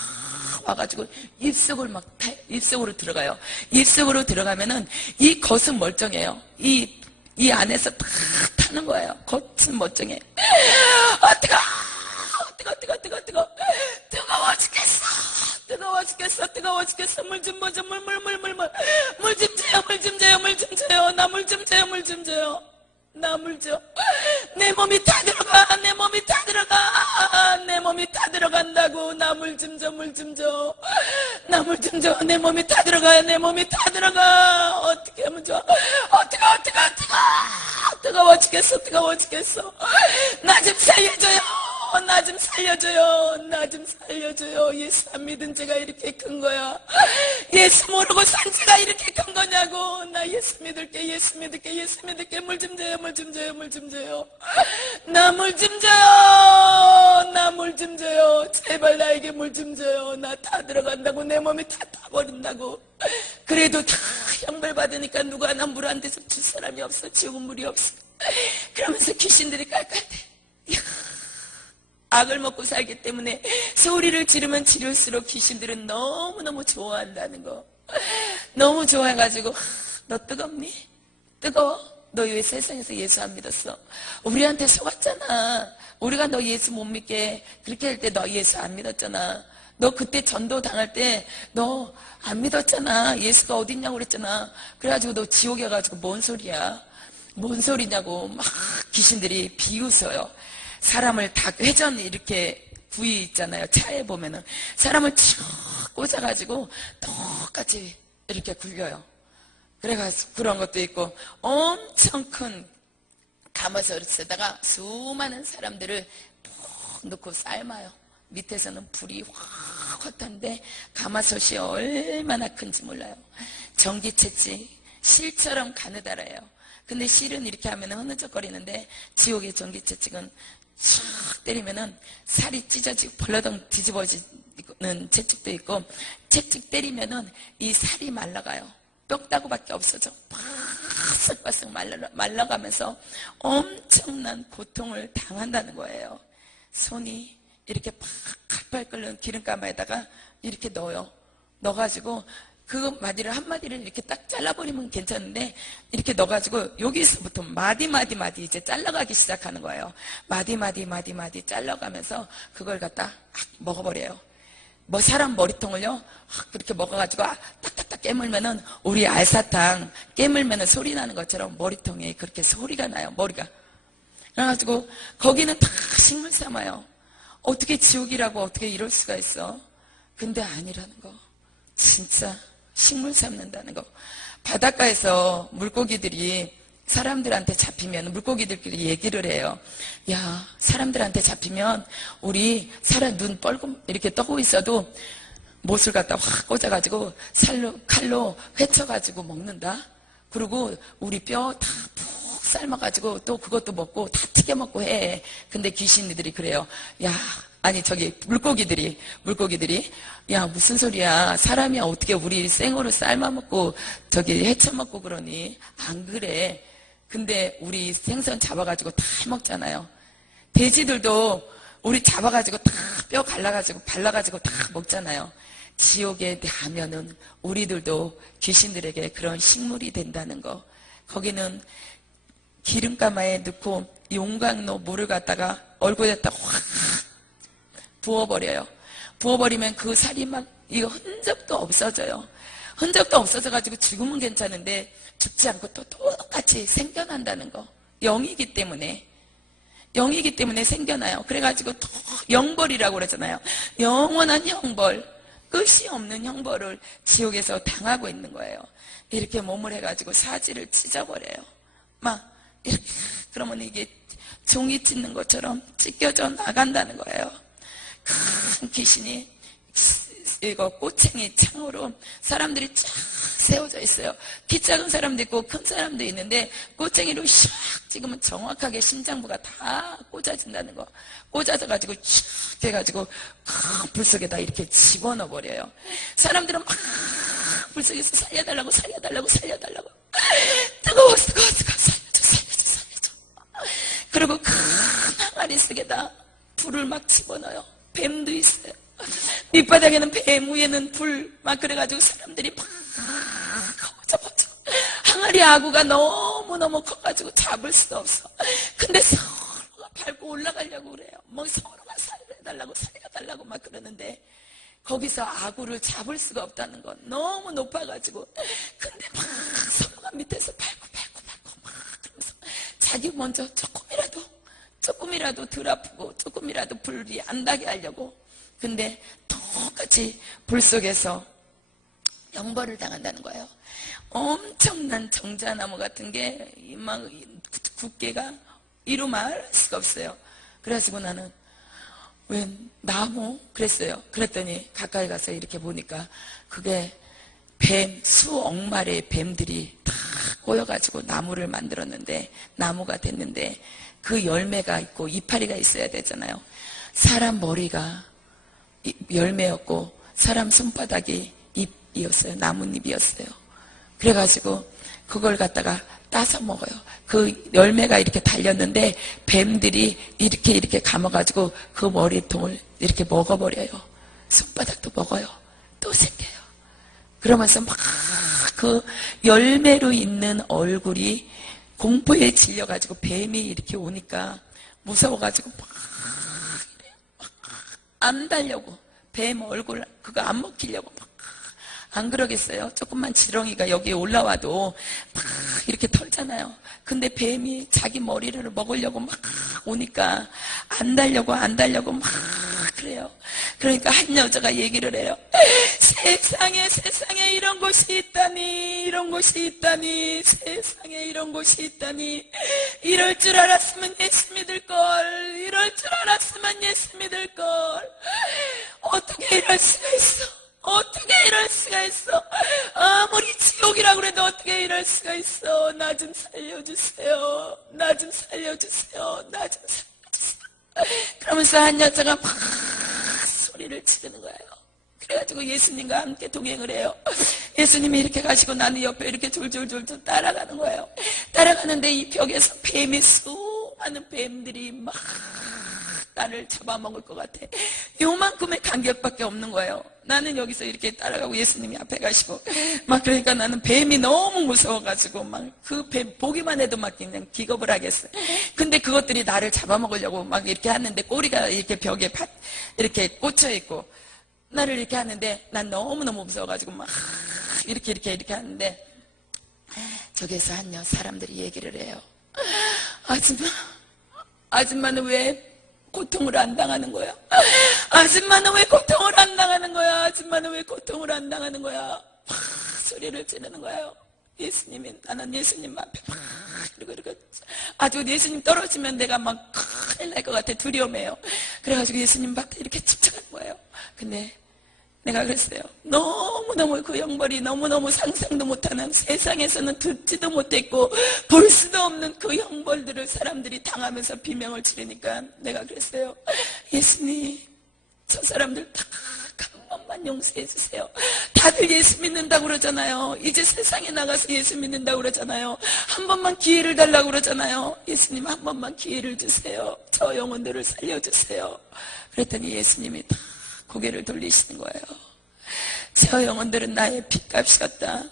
와가지고 입속으로 들어가요. 입속으로 들어가면은 이 겉은 멀쩡해요. 이 안에서 다 타는 거예요. 겉은 멀쩡해. 뜨거워 죽겠어. 물 좀 보자. 물 좀 줘요. 나 물 좀 줘요. 나 물 줘. 내 몸이 다 들어가. 내 몸이 다 들어간다고. 나 물 좀 줘. 나 물 좀 줘. 내 몸이 다 들어가. 어떻게 하면 좋아? 뜨거워 죽겠어. 나 좀 살려줘요. 예수 안 믿은 죄가 이렇게 큰 거야. 예수 모르고 산 죄가 이렇게 큰 거냐고. 나 예수 믿을게. 물 좀 줘요. 나 물 좀 줘요. 제발 나에게 물 좀 줘요. 나 다 들어간다고. 내 몸이 다 타버린다고. 그래도 다 형벌 받으니까 누가 하나 물 한 대서 줄 사람이 없어. 지옥은 물이 없어. 그러면서 귀신들이 깔깔대. 악을 먹고 살기 때문에 소리를 지르면 지를수록 귀신들은 너무너무 좋아한다는 거. 너무 좋아해가지고 너 뜨겁니? 뜨거워? 너 왜 세상에서 예수 안 믿었어? 우리한테 속았잖아. 우리가 너 예수 못 믿게 그렇게 할 때 너 예수 안 믿었잖아. 너 그때 전도 당할 때 너 안 믿었잖아. 예수가 어딨냐고 그랬잖아. 그래가지고 너 지옥에 가가지고 뭔 소리냐고 막 귀신들이 비웃어요. 사람을 다 회전 이렇게 부위 있잖아요. 차에 보면은 사람을 쭉 꽂아가지고 똑같이 이렇게 굴려요. 그래가지고 그런 것도 있고 엄청 큰 가마솥에다가 수많은 사람들을 푹 넣고 삶아요. 밑에서는 불이 확 타는데 가마솥이 얼마나 큰지 몰라요. 전기채찍 실처럼 가느다라요. 근데 실은 이렇게 하면 흐느적거리는데 지옥의 전기채찍은 촥 때리면은 살이 찢어지고 벌러덩 뒤집어지는 채찍도 있고, 채찍 때리면은 이 살이 말라가요. 뼈다구밖에 없어져. 바싹바싹 말라가면서 엄청난 고통을 당한다는 거예요. 손이 이렇게 팔팔 끓는 기름가마에다가 이렇게 넣어요. 넣어가지고 그 마디를 한 마디를 이렇게 딱 잘라버리면 괜찮은데, 이렇게 넣어가지고 여기서부터 마디 이제 잘라가기 시작하는 거예요. 마디 잘라가면서 그걸 갖다 먹어버려요. 뭐 사람 머리통을요 그렇게 먹어가지고 딱딱딱 깨물면은, 우리 알사탕 깨물면은 소리 나는 것처럼 머리통에 그렇게 소리가 나요. 머리가. 그래가지고 거기는 다 식물 삼아요. 어떻게 지옥이라고 어떻게 이럴 수가 있어. 근데 아니라는 거. 진짜 식물 삼는다는 거. 바닷가에서 물고기들이 사람들한테 잡히면 물고기들끼리 얘기를 해요. 야, 사람들한테 잡히면 우리 사람 눈 뻘겋 이렇게 떠고 있어도 못을 갖다 확 꽂아가지고 칼로 회쳐가지고 먹는다. 그리고 우리 뼈 다 푹 삶아가지고 또 그것도 먹고 다 튀겨 먹고 해. 근데 귀신들이 그래요. 야, 아니 저기 물고기들이 야, 무슨 소리야. 사람이 어떻게 우리 생으로 삶아먹고 저기 헤쳐먹고 그러니. 안 그래. 근데 우리 생선 잡아가지고 다 먹잖아요. 돼지들도 우리 잡아가지고 다 뼈 갈라가지고 발라가지고 다 먹잖아요. 지옥에 가면은 우리들도 귀신들에게 그런 식물이 된다는 거. 거기는 기름가마에 넣고 용광로 물을 갖다가 얼굴에다 확 부어버려요. 부어버리면 그 살이 막 이거 흔적도 없어져요. 흔적도 없어져가지고 죽으면 괜찮은데 죽지 않고 또 똑같이 생겨난다는 거. 영이기 때문에 생겨나요. 그래가지고 또 영벌이라고 그러잖아요. 영원한 형벌, 끝이 없는 형벌을 지옥에서 당하고 있는 거예요. 이렇게 몸을 해가지고 사지를 찢어버려요. 막 이렇게. 그러면 이게 종이 찢는 것처럼 찢겨져 나간다는 거예요. 큰 귀신이 이거 꼬챙이 창으로 사람들이 쫙 세워져 있어요. 키 작은 사람도 있고 큰 사람도 있는데, 꼬챙이로 샥 찍으면 정확하게 심장부가 다 꽂아진다는 거. 꽂아져가지고 쫙 해가지고 큰 불 속에다 이렇게 집어넣어 버려요. 사람들은 막 불 속에서 살려달라고 뜨거워 살려줘. 그리고 큰 항아리 속에다 불을 막 집어넣어요. 뱀도 있어요. 밑바닥에는 뱀, 위에는 불, 막 그래가지고 사람들이 막 커져. 항아리 아구가 너무너무 커가지고 잡을 수도 없어. 근데 서로가 밟고 올라가려고 그래요. 뭐 서로가 살려달라고 막 그러는데, 거기서 아구를 잡을 수가 없다는 건 너무 높아가지고. 근데 막 서로가 밑에서 밟고 막 그러면서 자기 먼저 조금이라도 덜 아프고 조금이라도 불이 안 나게 하려고. 근데 똑같이 불 속에서 영벌을 당한다는 거예요. 엄청난 정자나무 같은 게 막 두께가 이루 말할 수가 없어요. 그래가지고 나는 왜 나무? 그랬어요. 그랬더니 가까이 가서 이렇게 보니까 그게 뱀, 수억 마리의 뱀들이 다 꼬여가지고 나무를 만들었는데, 나무가 됐는데, 그 열매가 있고 이파리가 있어야 되잖아요. 사람 머리가 열매였고 사람 손바닥이 잎이었어요. 나뭇잎이었어요. 그래가지고 그걸 갖다가 따서 먹어요. 그 열매가 이렇게 달렸는데 뱀들이 이렇게 감아가지고 그 머리통을 이렇게 먹어버려요. 손바닥도 먹어요. 또 생겨요. 그러면서 막 그 열매로 있는 얼굴이 공포에 질려가지고 뱀이 이렇게 오니까 무서워가지고 막 안 달려고, 뱀 얼굴 그거 안 먹히려고 막 안 그러겠어요? 조금만 지렁이가 여기에 올라와도 막 이렇게 털잖아요. 근데 뱀이 자기 머리를 먹으려고 막 오니까 안 달려고 막 그래요. 그러니까 한 여자가 얘기를 해요. 세상에 이런 곳이 있다니, 이런 곳이 있다니, 세상에 이런 곳이 있다니. 이럴 줄 알았으면 예수 믿을걸, 이럴 줄 알았으면 예수 믿을걸. 어떻게 이럴 수가 있어? 어떻게 이럴 수가 있어? 아무리 지옥이라고 그래도 어떻게 이럴 수가 있어? 나 좀 살려주세요. 나 좀 살려주세요. 나 좀 살려주세요. 그러면서 한 여자가 막 소리를 지르는 거예요. 그래가지고 예수님과 함께 동행을 해요. 예수님이 이렇게 가시고 나는 옆에 이렇게 졸졸졸졸 따라가는 거예요. 따라가는데 이 벽에서 뱀이 수많은 뱀들이 막 나를 잡아먹을 것 같아. 요만큼의 간격밖에 없는 거예요. 나는 여기서 이렇게 따라가고 예수님이 앞에 가시고 막 그러니까 나는 뱀이 너무 무서워가지고 막 그 뱀 보기만 해도 막 그냥 기겁을 하겠어요. 근데 그것들이 나를 잡아먹으려고 막 이렇게 하는데 꼬리가 이렇게 벽에 이렇게 꽂혀 있고 나를 이렇게 하는데 난 너무너무 무서워가지고 막 이렇게 하는데 저기에서 한 사람들이 얘기를 해요. 아줌마는 왜 고통을 안 당하는 거야? 아줌마는 왜 고통을 안 당하는 거야? 아줌마는 왜 고통을 안 당하는 거야? 막 소리를 지르는 거예요. 예수님이, 나는 예수님 앞에 막 이러고 아주 예수님 떨어지면 내가 막 큰일 날 것 같아. 두려움해요. 그래가지고 예수님 앞에 이렇게 집중하는 거예요. 근데 내가 그랬어요. 너무너무 그 형벌이 너무너무 상상도 못하는, 세상에서는 듣지도 못했고 볼 수도 없는 그 형벌들을 사람들이 당하면서 비명을 지르니까 내가 그랬어요. 예수님, 저 사람들 다 한 번만 용서해 주세요. 다들 예수 믿는다고 그러잖아요. 이제 세상에 나가서 예수 믿는다고 그러잖아요. 한 번만 기회를 달라고 그러잖아요. 예수님, 한 번만 기회를 주세요. 저 영혼들을 살려주세요. 그랬더니 예수님이 다 고개를 돌리시는 거예요. 저 영혼들은 나의 핏값이었다.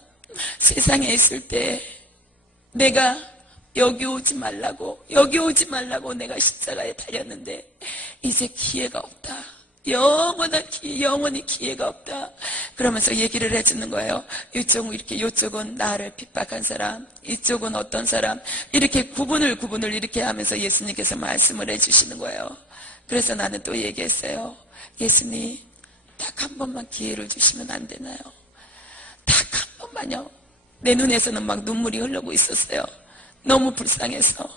세상에 있을 때 내가 여기 오지 말라고 내가 십자가에 달렸는데 이제 기회가 없다. 영원히 기회가 없다. 그러면서 얘기를 해주는 거예요. 이쪽은 나를 핍박한 사람, 이쪽은 어떤 사람, 이렇게 구분을 이렇게 하면서 예수님께서 말씀을 해주시는 거예요. 그래서 나는 또 얘기했어요. 예수님, 딱 한 번만 기회를 주시면 안 되나요? 딱 한 번만요. 내 눈에서는 막 눈물이 흐르고 있었어요. 너무 불쌍해서.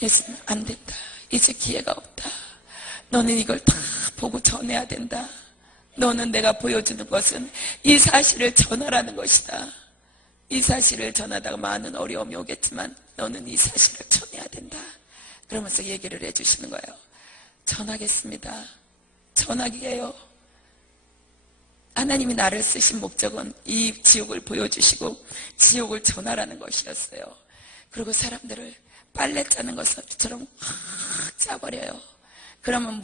예수님, 안 된다. 이제 기회가 없다. 너는 이걸 다 보고 전해야 된다. 너는 내가 보여주는 것은 이 사실을 전하라는 것이다. 이 사실을 전하다가 많은 어려움이 오겠지만 너는 이 사실을 전해야 된다. 그러면서 얘기를 해주시는 거예요. 전하겠습니다. 전하기예요. 하나님이 나를 쓰신 목적은 이 지옥을 보여주시고 지옥을 전하라는 것이었어요. 그리고 사람들을 빨래 짜는 것처럼 확 짜버려요. 그러면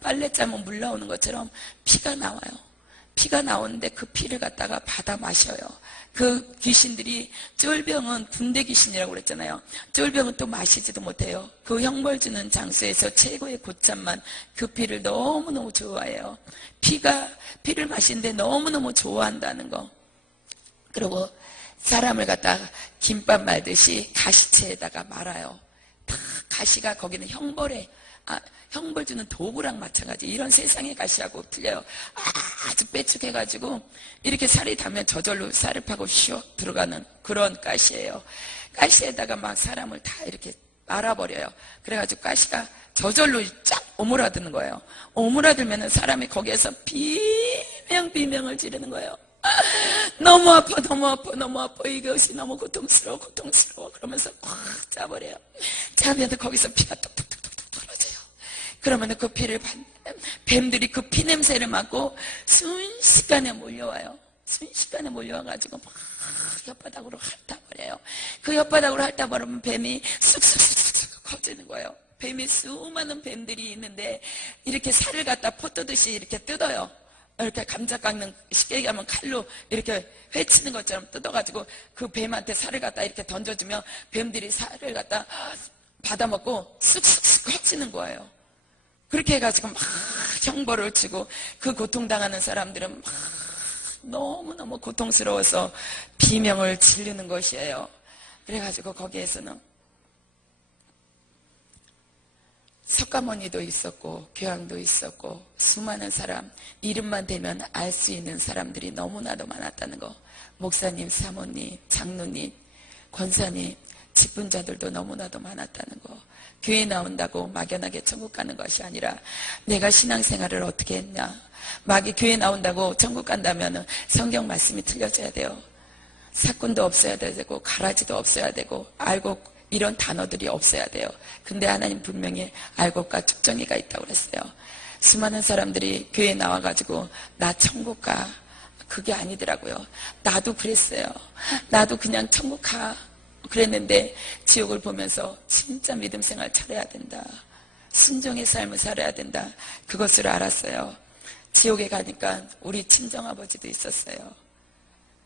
빨래 짜면 물 나오는 것처럼 피가 나와요. 피가 나오는데 그 피를 갖다가 받아 마셔요. 그 귀신들이, 쫄병은 군대 귀신이라고 그랬잖아요. 쫄병은 또 마시지도 못해요. 그 형벌 주는 장소에서 최고의 곧잠만 그 피를 너무너무 좋아해요. 피를 마시는데 너무너무 좋아한다는 거. 그리고 사람을 갖다가 김밥 말듯이 가시채에다가 말아요. 다 가시가 거기는 형벌 주는 도구랑 마찬가지. 이런 세상의 가시하고 틀려요. 아주 빼쭉해가지고 이렇게 살이 닿으면 저절로 쌀을 파고 슉 들어가는 그런 가시예요. 가시에다가 막 사람을 다 이렇게 말아버려요. 그래가지고 가시가 저절로 쫙 오므라드는 거예요. 오므라들면은 사람이 거기에서 비명을 지르는 거예요. 너무 아파. 이것이 너무 고통스러워. 그러면서 꽉 짜버려요. 짜면 거기서 피가 뚝뚝뚝 떨어져요. 그러면 그 피를 뱀들이 그 피 냄새를 맡고 순식간에 몰려와요. 순식간에 몰려와가지고 막 혓바닥으로 핥아버려요. 그 혓바닥으로 핥아버리면 뱀이 쑥쑥 커지는 거예요. 뱀이 수많은 뱀들이 있는데 이렇게 살을 갖다 포 뜨듯이 이렇게 뜯어요. 이렇게 감자 깎는, 쉽게 얘기하면 칼로 이렇게 회치는 것처럼 뜯어가지고 그 뱀한테 살을 갖다 이렇게 던져주면 뱀들이 살을 갖다 받아먹고 쑥쑥 커지는 거예요. 그렇게 해가지고 막 형벌을 치고 그 고통당하는 사람들은 막 너무너무 고통스러워서 비명을 지르는 것이에요. 그래가지고 거기에서는 석가모니도 있었고 교황도 있었고 수많은 사람, 이름만 대면 알 수 있는 사람들이 너무나도 많았다는 거. 목사님, 사모님, 장로님, 권사님, 직분자들도 너무나도 많았다는 거. 교회 나온다고 막연하게 천국 가는 것이 아니라 내가 신앙생활을 어떻게 했냐. 막이 교회 나온다고 천국 간다면 성경 말씀이 틀려져야 돼요. 사건도 없어야 되고 가라지도 없어야 되고 알고 이런 단어들이 없어야 돼요. 근데 하나님 분명히 알곡과 측정이가 있다고 그랬어요. 수많은 사람들이 교회에 나와가지고 나 천국 가. 그게 아니더라고요. 나도 그랬어요. 나도 그냥 천국 가. 그랬는데 지옥을 보면서 진짜 믿음 생활 잘해야 된다. 순종의 삶을 살아야 된다. 그것을 알았어요. 지옥에 가니까 우리 친정아버지도 있었어요.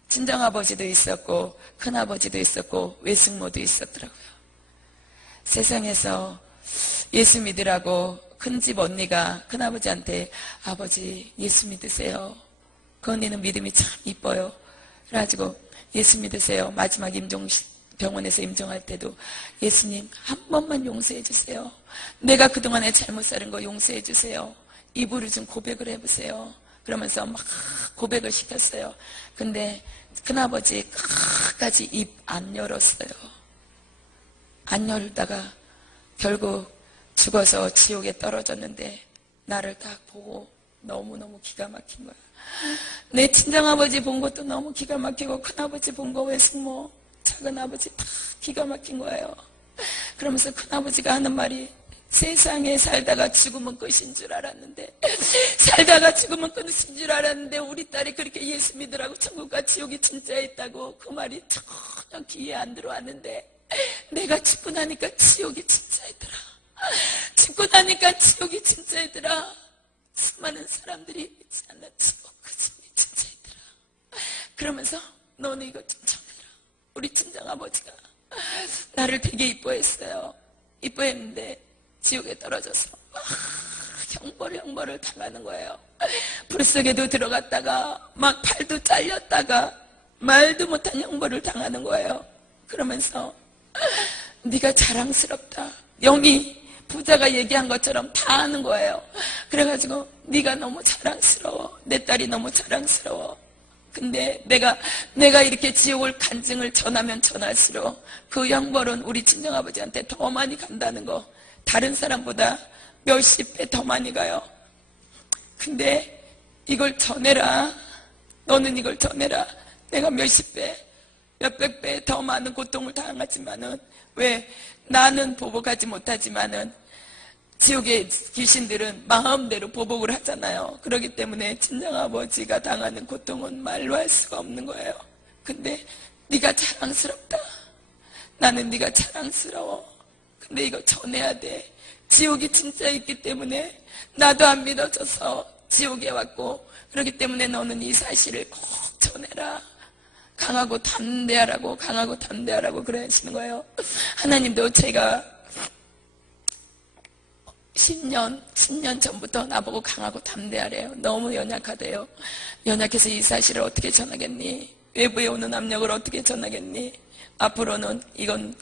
친정아버지도 있었고 큰아버지도 있었고 외숙모도 있었더라고요. 세상에서 예수 믿으라고 큰집 언니가 큰아버지한테 아버지 예수 믿으세요. 그 언니는 믿음이 참 이뻐요. 그래가지고 예수 믿으세요. 마지막 병원에서 임종할 때도 예수님 한 번만 용서해 주세요. 내가 그동안에 잘못 살은 거 용서해 주세요. 입으로 좀 고백을 해보세요. 그러면서 막 고백을 시켰어요. 근데 큰아버지 끝까지 입 안 열었어요. 안 열다가 결국 죽어서 지옥에 떨어졌는데 나를 딱 보고 너무너무 기가 막힌 거야. 내 친정아버지 본 것도 너무 기가 막히고 큰아버지 본 거 외숙모 작은아버지 다 기가 막힌 거예요. 그러면서 큰아버지가 하는 말이 세상에 살다가 죽으면 끝인 줄 알았는데 살다가 죽으면 끝인 줄 알았는데 우리 딸이 그렇게 예수 믿으라고 천국과 지옥이 진짜 있다고 그 말이 전혀 귀에 안 들어왔는데 내가 죽고 나니까 지옥이 진짜 있더라. 죽고 나니까 지옥이 진짜 있더라. 수많은 사람들이 믿지 않는 지옥 그 집이 진짜 있더라. 그러면서 너는 이거 좀 전해라. 우리 친정아버지가 나를 되게 이뻐했어요. 이뻐했는데 지옥에 떨어져서 막 형벌을 당하는 거예요. 불속에도 들어갔다가 막 팔도 잘렸다가 말도 못한 형벌을 당하는 거예요. 그러면서 네가 자랑스럽다. 영이 부자가 얘기한 것처럼 다 하는 거예요. 그래가지고 네가 너무 자랑스러워. 내 딸이 너무 자랑스러워. 근데 내가 이렇게 지옥을 간증을 전하면 전할수록 그 형벌은 우리 친정아버지한테 더 많이 간다는 거. 다른 사람보다 몇십 배 더 많이 가요. 근데 이걸 전해라. 너는 이걸 전해라. 내가 몇십 배, 몇백 배 더 많은 고통을 당하지만은 왜 나는 보복하지 못하지만은 지옥의 귀신들은 마음대로 보복을 하잖아요. 그렇기 때문에 친정아버지가 당하는 고통은 말로 할 수가 없는 거예요. 근데 네가 자랑스럽다. 나는 네가 자랑스러워. 근데 이거 전해야 돼. 지옥이 진짜 있기 때문에 나도 안 믿어져서 지옥에 왔고 그렇기 때문에 너는 이 사실을 꼭 전해라. 강하고 담대하라고 그러시는 거예요. 하나님도 제가 10년 전부터 나보고 강하고 담대하래요. 너무 연약하대요. 연약해서 이 사실을 어떻게 전하겠니? 외부에 오는 압력을 어떻게 전하겠니? 앞으로는 이건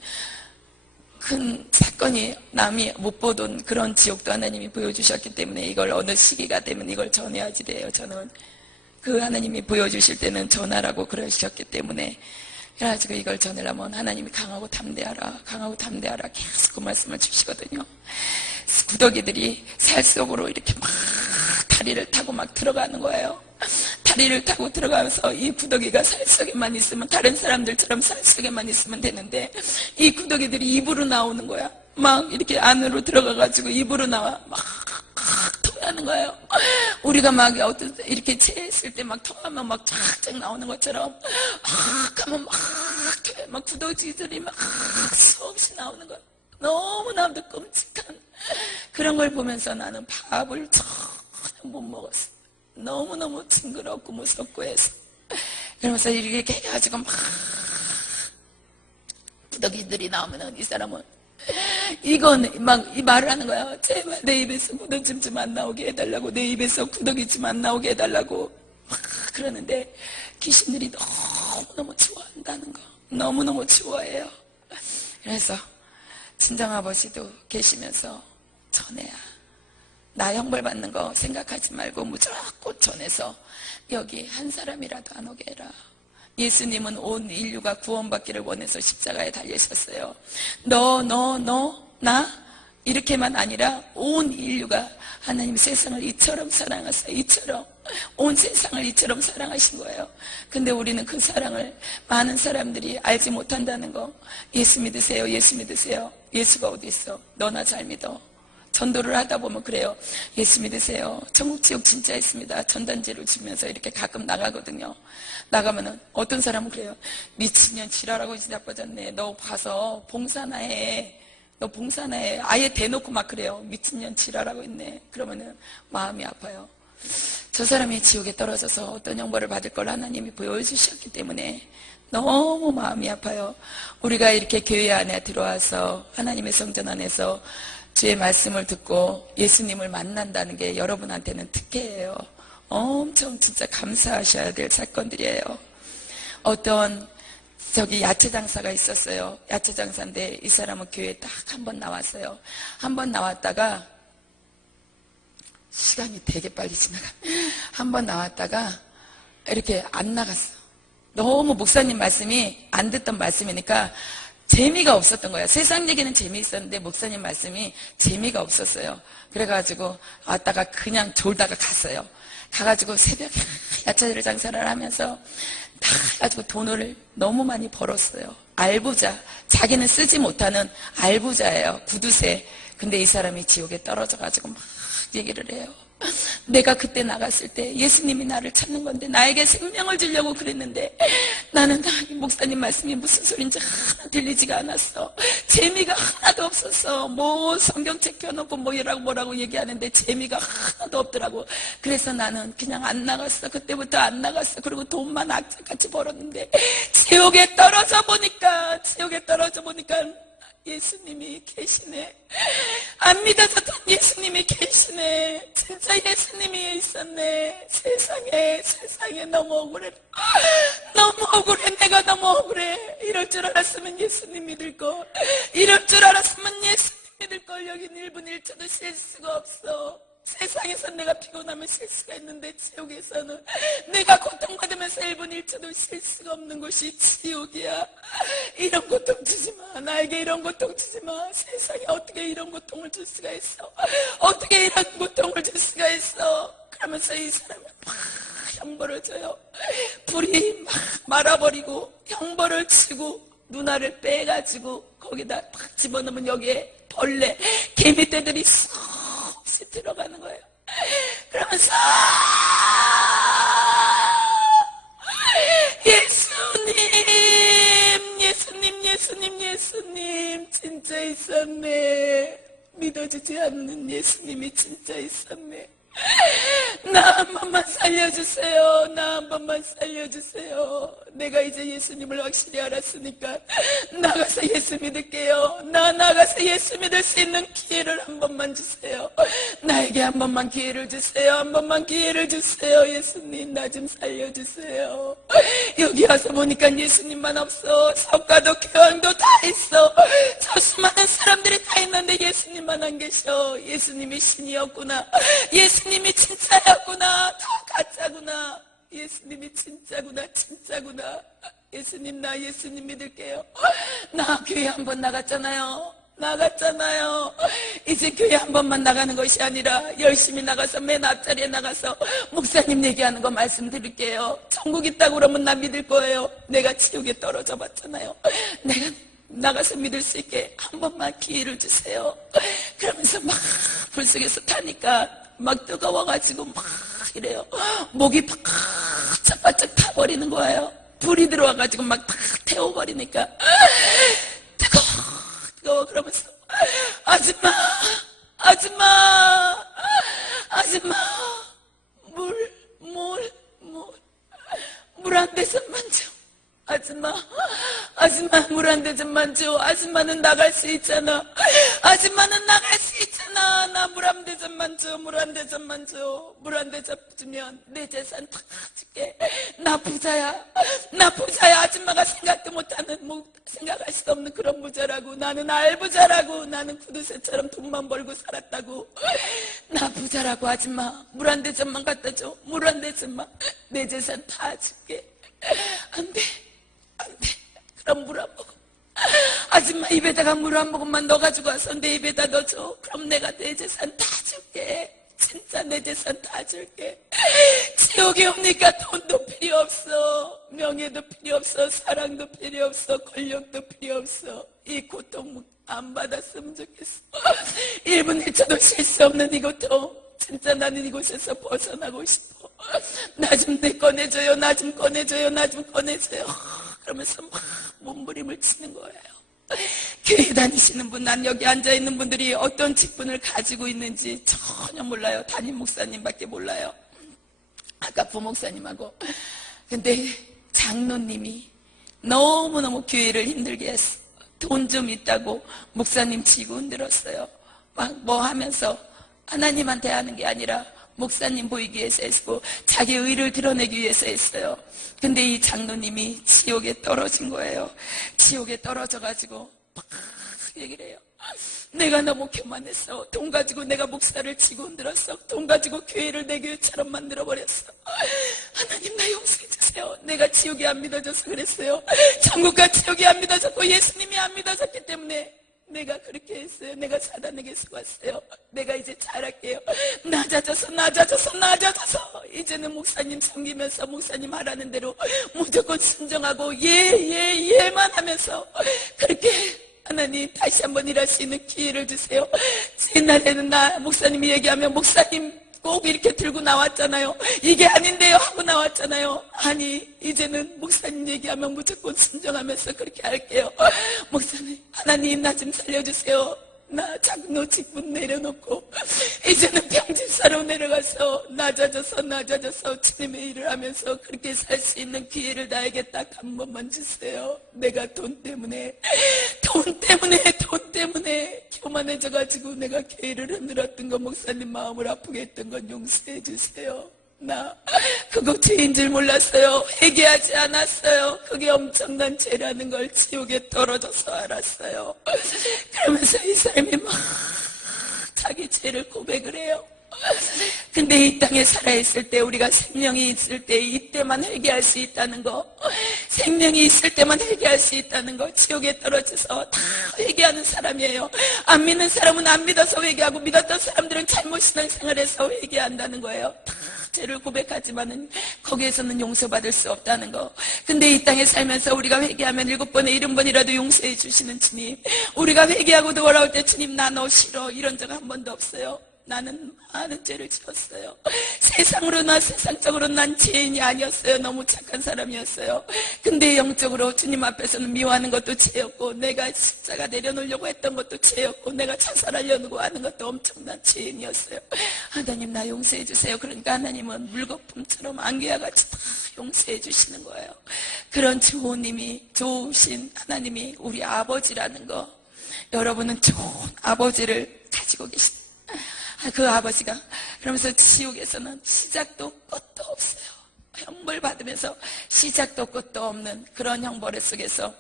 큰 사건이 남이 못 보던 그런 지옥도 하나님이 보여주셨기 때문에 이걸 어느 시기가 되면 이걸 전해야지 돼요. 저는 그 하나님이 보여주실 때는 전하라고 그러셨기 때문에 그래가지고 이걸 전하려면 하나님이 강하고 담대하라 계속 그 말씀을 주시거든요. 구더기들이 살 속으로 이렇게 막 다리를 타고 막 들어가는 거예요. 다리를 타고 들어가면서 이 구더기가 살 속에만 있으면 다른 사람들처럼 살 속에만 있으면 되는데 이 구더기들이 입으로 나오는 거야. 막 이렇게 안으로 들어가가지고 입으로 나와 막 토하는 거예요. 우리가 막 어떤 이렇게 체했을 때 막 토하면 막 쫙쫙 나오는 것처럼 하면 막 구더기들이 막 수없이 나오는 거야. 너무나도 끔찍한 그런 걸 보면서 나는 밥을 전혀 못 먹었어. 너무너무 징그럽고 무섭고 해서 그러면서 이렇게 해가지고 막 구더기들이 나오면은 이 사람은 이건 막 이 말을 하는 거야. 제발 내 입에서 구더기 좀 안 나오게 해달라고, 내 입에서 구더기 좀 안 나오게 해달라고 막 그러는데 귀신들이 너무너무 좋아한다는 거. 너무너무 좋아해요. 그래서 친정아버지도 계시면서 전해야. 나 형벌 받는 거 생각하지 말고 무조건 전해서 여기 한 사람이라도 안 오게 해라. 예수님은 온 인류가 구원받기를 원해서 십자가에 달리셨어요. 나 이렇게만 아니라 온 인류가 하나님 세상을 이처럼 사랑하세요. 이처럼 온 세상을 이처럼 사랑하신 거예요. 근데 우리는 그 사랑을 많은 사람들이 알지 못한다는 거. 예수 믿으세요. 예수 믿으세요. 예수가 어디 있어? 너나 잘 믿어. 전도를 하다 보면 그래요. 예수 믿으세요. 천국 지옥 진짜 있습니다. 전단지를 주면서 이렇게 가끔 나가거든요. 나가면은 어떤 사람은 그래요. 미친년 지랄하고 진짜 빠졌네. 너 가서 봉사나 해. 너 봉사나 해. 아예 대놓고 막 그래요. 미친년 지랄하고 있네. 그러면은 마음이 아파요. 저 사람이 지옥에 떨어져서 어떤 형벌을 받을 걸 하나님이 보여주셨기 때문에 너무 마음이 아파요. 우리가 이렇게 교회 안에 들어와서 하나님의 성전 안에서 주의 말씀을 듣고 예수님을 만난다는 게 여러분한테는 특혜예요. 엄청 진짜 감사하셔야 될 사건들이에요. 어떤 야채 장사가 있었어요. 야채 장사인데 이 사람은 교회에 딱 한 번 나왔어요. 한 번 나왔다가 시간이 되게 빨리 지나가. 한 번 나왔다가 이렇게 안 나갔어. 너무 목사님 말씀이 안 듣던 말씀이니까 재미가 없었던 거야. 세상 얘기는 재미있었는데 목사님 말씀이 재미가 없었어요. 그래가지고 왔다가 그냥 졸다가 갔어요. 가가지고 새벽에 야채 장사를 하면서 다 가지고 돈을 너무 많이 벌었어요. 알부자. 자기는 쓰지 못하는 알부자예요. 구두쇠. 근데 이 사람이 지옥에 떨어져가지고 막 얘기를 해요. 내가 그때 나갔을 때 예수님이 나를 찾는 건데 나에게 생명을 주려고 그랬는데 나는 목사님 말씀이 무슨 소린지 하나 들리지가 않았어. 재미가 하나도 없었어. 뭐 성경책 켜놓고 뭐라고 얘기하는데 재미가 하나도 없더라고. 그래서 나는 그냥 안 나갔어. 그때부터 안 나갔어. 그리고 돈만 악착같이 벌었는데 지옥에 떨어져 보니까 예수님이 계시네. 안 믿어졌던 예수님이 계시네. 진짜 예수님이 있었네. 세상에 너무 억울해. 너무 억울해. 내가 너무 억울해. 이럴 줄 알았으면 예수님 믿을 걸. 이럴 줄 알았으면 예수님 믿을 걸. 여긴 1분 1초도 쉴 수가 없어. 세상에서 내가 피곤하면 쉴 수가 있는데 지옥에서는 내가 고통받으면서 1분 1초도 쉴 수가 없는 곳이 지옥이야. 이런 고통 주지 마. 나에게 이런 고통 주지 마. 세상에 어떻게 이런 고통을 줄 수가 있어. 어떻게 이런 고통을 줄 수가 있어. 그러면서 이 사람을 막 형벌을 줘요. 불이 막 말아버리고 형벌을 치고 누나를 빼가지고 거기다 팍 집어넣으면 여기에 벌레 개미떼들이 수없이 들어가는 거예요. 그러면서 예수님 진짜 있었네. 믿어지지 않는 예수님이 진짜 있었네. 나 한 번만 살려주세요. 나 한 번만 살려주세요. 내가 이제 예수님을 확실히 알았으니까 나가서 예수 믿을게요. 나가서 예수 믿을 수 있는 기회를 한 번만 주세요. 나에게 한 번만 기회를 주세요. 한 번만 기회를 주세요. 예수님 나 좀 살려주세요. 여기 와서 보니까 예수님만 없어. 석가도 교황도 다 있어. 저 수많은 사람들이 다 있는데 예수님만 안 계셔. 예수님이 신이었구나. 예수님이 진짜였구나. 다 가짜구나. 예수님이 진짜구나. 예수님 나 예수님 믿을게요. 나 교회 한 번 나갔잖아요. 이제 교회 한 번만 나가는 것이 아니라 열심히 나가서 맨 앞자리에 나가서 목사님 얘기하는 거 말씀드릴게요. 천국 있다고 그러면 나 믿을 거예요. 내가 지옥에 떨어져 봤잖아요. 내가 나가서 믿을 수 있게 한 번만 기회를 주세요. 그러면서 막 불속에서 타니까 막 뜨거워가지고 막 이래요. 목이 바짝바짝 타버리는 거예요. 불이 들어와가지고 막 다 태워버리니까 뜨거워. 그러면서 아줌마 물 한 대접만 줘. 아줌마 물 한 대접만 줘. 아줌마는 나갈 수 있잖아. 나 물 한 대접만 줘. 물 한 대접 주면 내 재산 다 줄게. 나 부자야. 나 부자야. 아줌마가 생각도 못하는, 생각할 수 없는 그런 부자라고. 나는 알부자라고. 나는 구두쇠처럼 돈만 벌고 살았다고. 나 부자라고. 아줌마 물 한 대접만 갖다 줘. 물 한 대접만. 내 재산 다 줄게. 안 돼. 안 돼. 그럼 물 한 모금. 아줌마 입에다가 물 한 모금만 넣어가지고 와서 내 입에다 넣어줘. 그럼 내가 내 재산 다 줄게. 진짜 내 재산 다 줄게. 지옥에 오니까 돈도 필요 없어. 명예도 필요 없어. 사랑도 필요 없어. 권력도 필요 없어. 이 고통 안 받았으면 좋겠어. 1분 1초도 쉴 수 없는 이 고통. 진짜 나는 이곳에서 벗어나고 싶어. 나 좀 꺼내줘요. 나 좀 꺼내줘요. 나 좀 꺼내줘요. 그러면서 막 몸부림을 치는 거예요. 교회 다니시는 분, 난 여기 앉아있는 분들이 어떤 직분을 가지고 있는지 전혀 몰라요. 담임 목사님밖에 몰라요. 아까 부목사님하고. 근데 장로님이 너무너무 교회를 힘들게 했어. 돈 좀 있다고 목사님 치고 흔들었어요. 막 뭐 하면서 하나님한테 하는 게 아니라 목사님 보이기 위해서 했고 자기 의를 드러내기 위해서 했어요. 근데 이 장로님이 지옥에 떨어진 거예요. 지옥에 떨어져가지고 막 얘기를 해요. 내가 너무 교만했어. 돈 가지고 내가 목사를 치고 흔들었어. 돈 가지고 교회를 내 교회처럼 만들어버렸어. 하나님 나 용서해 주세요. 내가 지옥이 안 믿어져서 그랬어요. 천국과 지옥이 안 믿어졌고 예수님이 안 믿어졌기 때문에 내가 그렇게 했어요. 내가 사단에게 속았어요. 내가 이제 잘할게요. 낮아져서 이제는 목사님 섬기면서 목사님 하라는 대로 무조건 순종하고 예만 하면서 그렇게 하나님 다시 한번 일할 수 있는 기회를 주세요. 옛날에는 나 목사님이 얘기하면 목사님 꼭 이렇게 들고 나왔잖아요. 이게 아닌데요 하고 나왔잖아요. 아니 이제는 목사님 얘기하면 무조건 순종하면서 그렇게 할게요. 목사님 하나님 나 좀 살려주세요. 나 장로 직분 내려놓고 이제는 병집사로 내려가서 낮아져서 주님의 일을 하면서 그렇게 살 수 있는 기회를 나에게 딱 한 번만 주세요. 내가 돈 때문에 교만해져가지고 내가 교회를 흔들었던 거 목사님 마음을 아프게 했던 건 용서해 주세요. 나 그거 죄인 줄 몰랐어요. 회개하지 않았어요. 그게 엄청난 죄라는 걸 지옥에 떨어져서 알았어요. 그러면서 이 사람이 막 자기 죄를 고백을 해요. 근데 이 땅에 살아있을 때 우리가 생명이 있을 때 이때만 회개할 수 있다는 거, 생명이 있을 때만 회개할 수 있다는 거, 지옥에 떨어져서 다 회개하는 사람이에요. 안 믿는 사람은 안 믿어서 회개하고 믿었던 사람들은 잘못 신앙생활해서 회개한다는 거예요. 다 죄를 고백하지만은 거기에서는 용서받을 수 없다는 거. 근데 이 땅에 살면서 우리가 회개하면 7번에 70번이라도 용서해 주시는 주님, 우리가 회개하고 돌아올 때 주님 나 너 싫어 이런 적 한 번도 없어요. 나는 많은 죄를 지었어요. 세상적으로 난 죄인이 아니었어요. 너무 착한 사람이었어요. 근데 영적으로 주님 앞에서는 미워하는 것도 죄였고, 내가 십자가 내려놓으려고 했던 것도 죄였고, 내가 자살하려고 하는 것도 엄청난 죄인이었어요. 하나님 나 용서해 주세요. 그러니까 하나님은 물거품처럼 안개와 같이 다 용서해 주시는 거예요. 그런 좋으신 하나님이 우리 아버지라는 거, 여러분은 좋은 아버지를 가지고 계십니다. 그 아버지가 그러면서 지옥에서는 시작도 끝도 없어요. 형벌 받으면서 시작도 끝도 없는 그런 형벌 속에서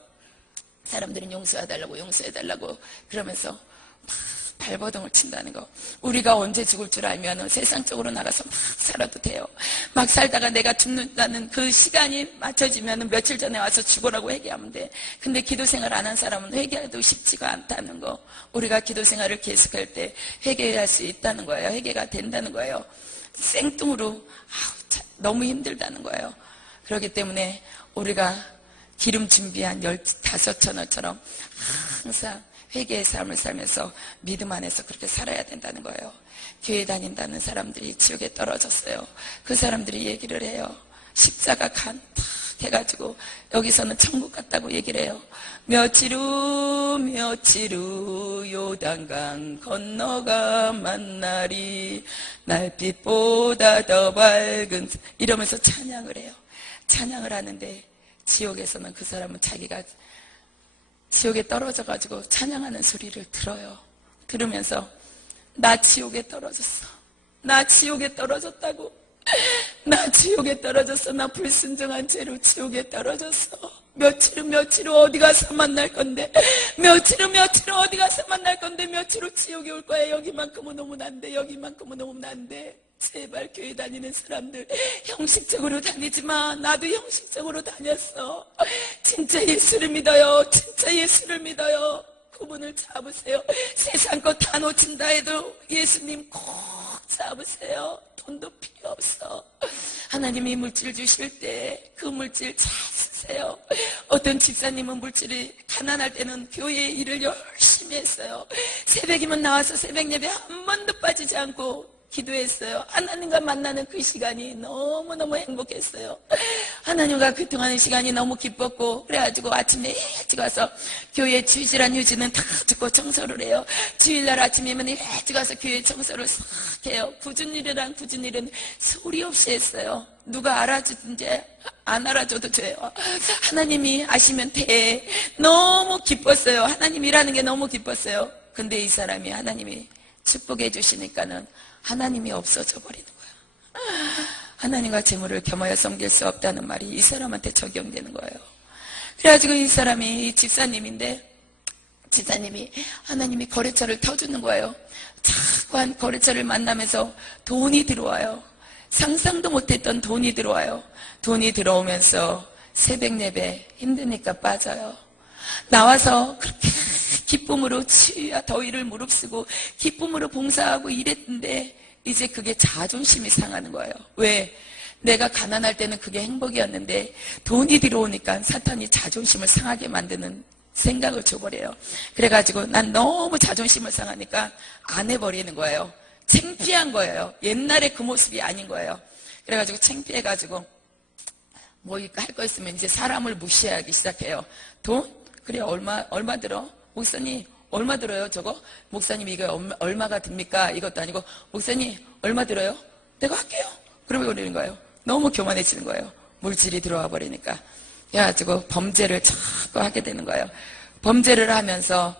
사람들은 용서해달라고 그러면서 막 발버둥을 친다는 거. 우리가 언제 죽을 줄 알면 세상적으로 나가서 막 살아도 돼요. 막 살다가 내가 죽는다는 그 시간이 맞춰지면 며칠 전에 와서 죽으라고 회개하면 돼. 근데 기도 생활 안 한 사람은 회개해도 쉽지가 않다는 거. 우리가 기도 생활을 계속할 때 회개할 수 있다는 거예요. 회개가 된다는 거예요. 생뚱으로 너무 힘들다는 거예요. 그렇기 때문에 우리가 기름 준비한 15,000원처럼 항상 회개의 삶을 살면서 믿음 안에서 그렇게 살아야 된다는 거예요. 교회 다닌다는 사람들이 지옥에 떨어졌어요. 그 사람들이 얘기를 해요. 십자가 간 탁 해가지고 여기서는 천국 같다고 얘기를 해요. 며칠 후 요단강 건너가 만나리 날빛보다 더 밝은 이러면서 찬양을 해요. 찬양을 하는데 지옥에서는 그 사람은 자기가 지옥에 떨어져가지고 찬양하는 소리를 들어요. 들으면서 나 지옥에 떨어졌어. 나 지옥에 떨어졌다고. 나 지옥에 떨어졌어. 나 불순종한 죄로 지옥에 떨어졌어. 며칠 후 어디 가서 만날 건데, 며칠 후 어디 가서 만날 건데, 며칠 후 지옥에 올 거야. 여기만큼은 오면 안 돼. 여기만큼은 오면 안 돼. 제발 교회 다니는 사람들 형식적으로 다니지 마. 나도 형식적으로 다녔어. 진짜 예수를 믿어요. 진짜 예수를 믿어요. 그분을 잡으세요. 세상 것 다 놓친다 해도 예수님 꼭 잡으세요. 돈도 필요 없어. 하나님이 물질 주실 때 그 물질 잘 쓰세요. 어떤 집사님은 물질이 가난할 때는 교회의 일을 열심히 했어요. 새벽이면 나와서 새벽 예배 한 번도 빠지지 않고 기도했어요. 하나님과 만나는 그 시간이 너무너무 행복했어요. 하나님과 교통하는 시간이 너무 기뻤고, 그래가지고 아침에 일찍 와서 교회 주일이란 유지는 다 듣고 청소를 해요. 주일날 아침이면 일찍 와서 교회 청소를 싹 해요. 굳은 일은 소리 없이 했어요. 누가 알아주든지 안 알아줘도 돼요. 하나님이 아시면 돼. 너무 기뻤어요. 하나님이라는 게 너무 기뻤어요. 근데 이 사람이 하나님이 축복해 주시니까는 하나님이 없어져 버리는 거야. 하나님과 재물을 겸하여 섬길 수 없다는 말이 이 사람한테 적용되는 거예요. 그래가지고 이 사람이 집사님인데, 집사님이 하나님이 거래처를 터주는 거예요. 자꾸 한 거래처를 만나면서 돈이 들어와요. 상상도 못했던 돈이 들어와요. 돈이 들어오면서 새벽 예배 힘드니까 빠져요. 나와서 그렇게 기쁨으로 치유야 더위를 무릅쓰고 기쁨으로 봉사하고 이랬는데, 이제 그게 자존심이 상하는 거예요. 왜? 내가 가난할 때는 그게 행복이었는데 돈이 들어오니까 사탄이 자존심을 상하게 만드는 생각을 줘버려요. 그래가지고 난 너무 자존심을 상하니까 안 해버리는 거예요. 창피한 거예요. 옛날에 그 모습이 아닌 거예요. 그래가지고 창피해가지고 뭐 할 거 있으면 이제 사람을 무시하기 시작해요. 돈? 그래, 얼마 들어? 목사님 얼마 들어요 저거? 목사님 이거 얼마가 듭니까? 이것도 아니고 목사님 얼마 들어요? 내가 할게요. 그러면 그러는 거예요. 너무 교만해지는 거예요. 물질이 들어와 버리니까. 그래가지고 범죄를 자꾸 하게 되는 거예요. 범죄를 하면서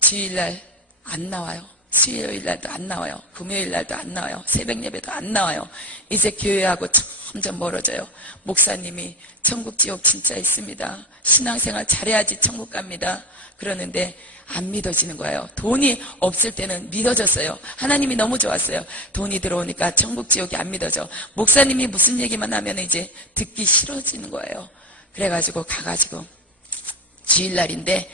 주일날 안 나와요. 수요일날도 안 나와요. 금요일날도 안 나와요. 새벽 예배도 안 나와요. 이제 교회하고 점점 멀어져요. 목사님이 천국 지옥 진짜 있습니다. 신앙생활 잘해야지 천국 갑니다. 그러는데 안 믿어지는 거예요. 돈이 없을 때는 믿어졌어요. 하나님이 너무 좋았어요. 돈이 들어오니까 천국 지옥이 안 믿어져. 목사님이 무슨 얘기만 하면 이제 듣기 싫어지는 거예요. 그래가지고 가가지고 주일날인데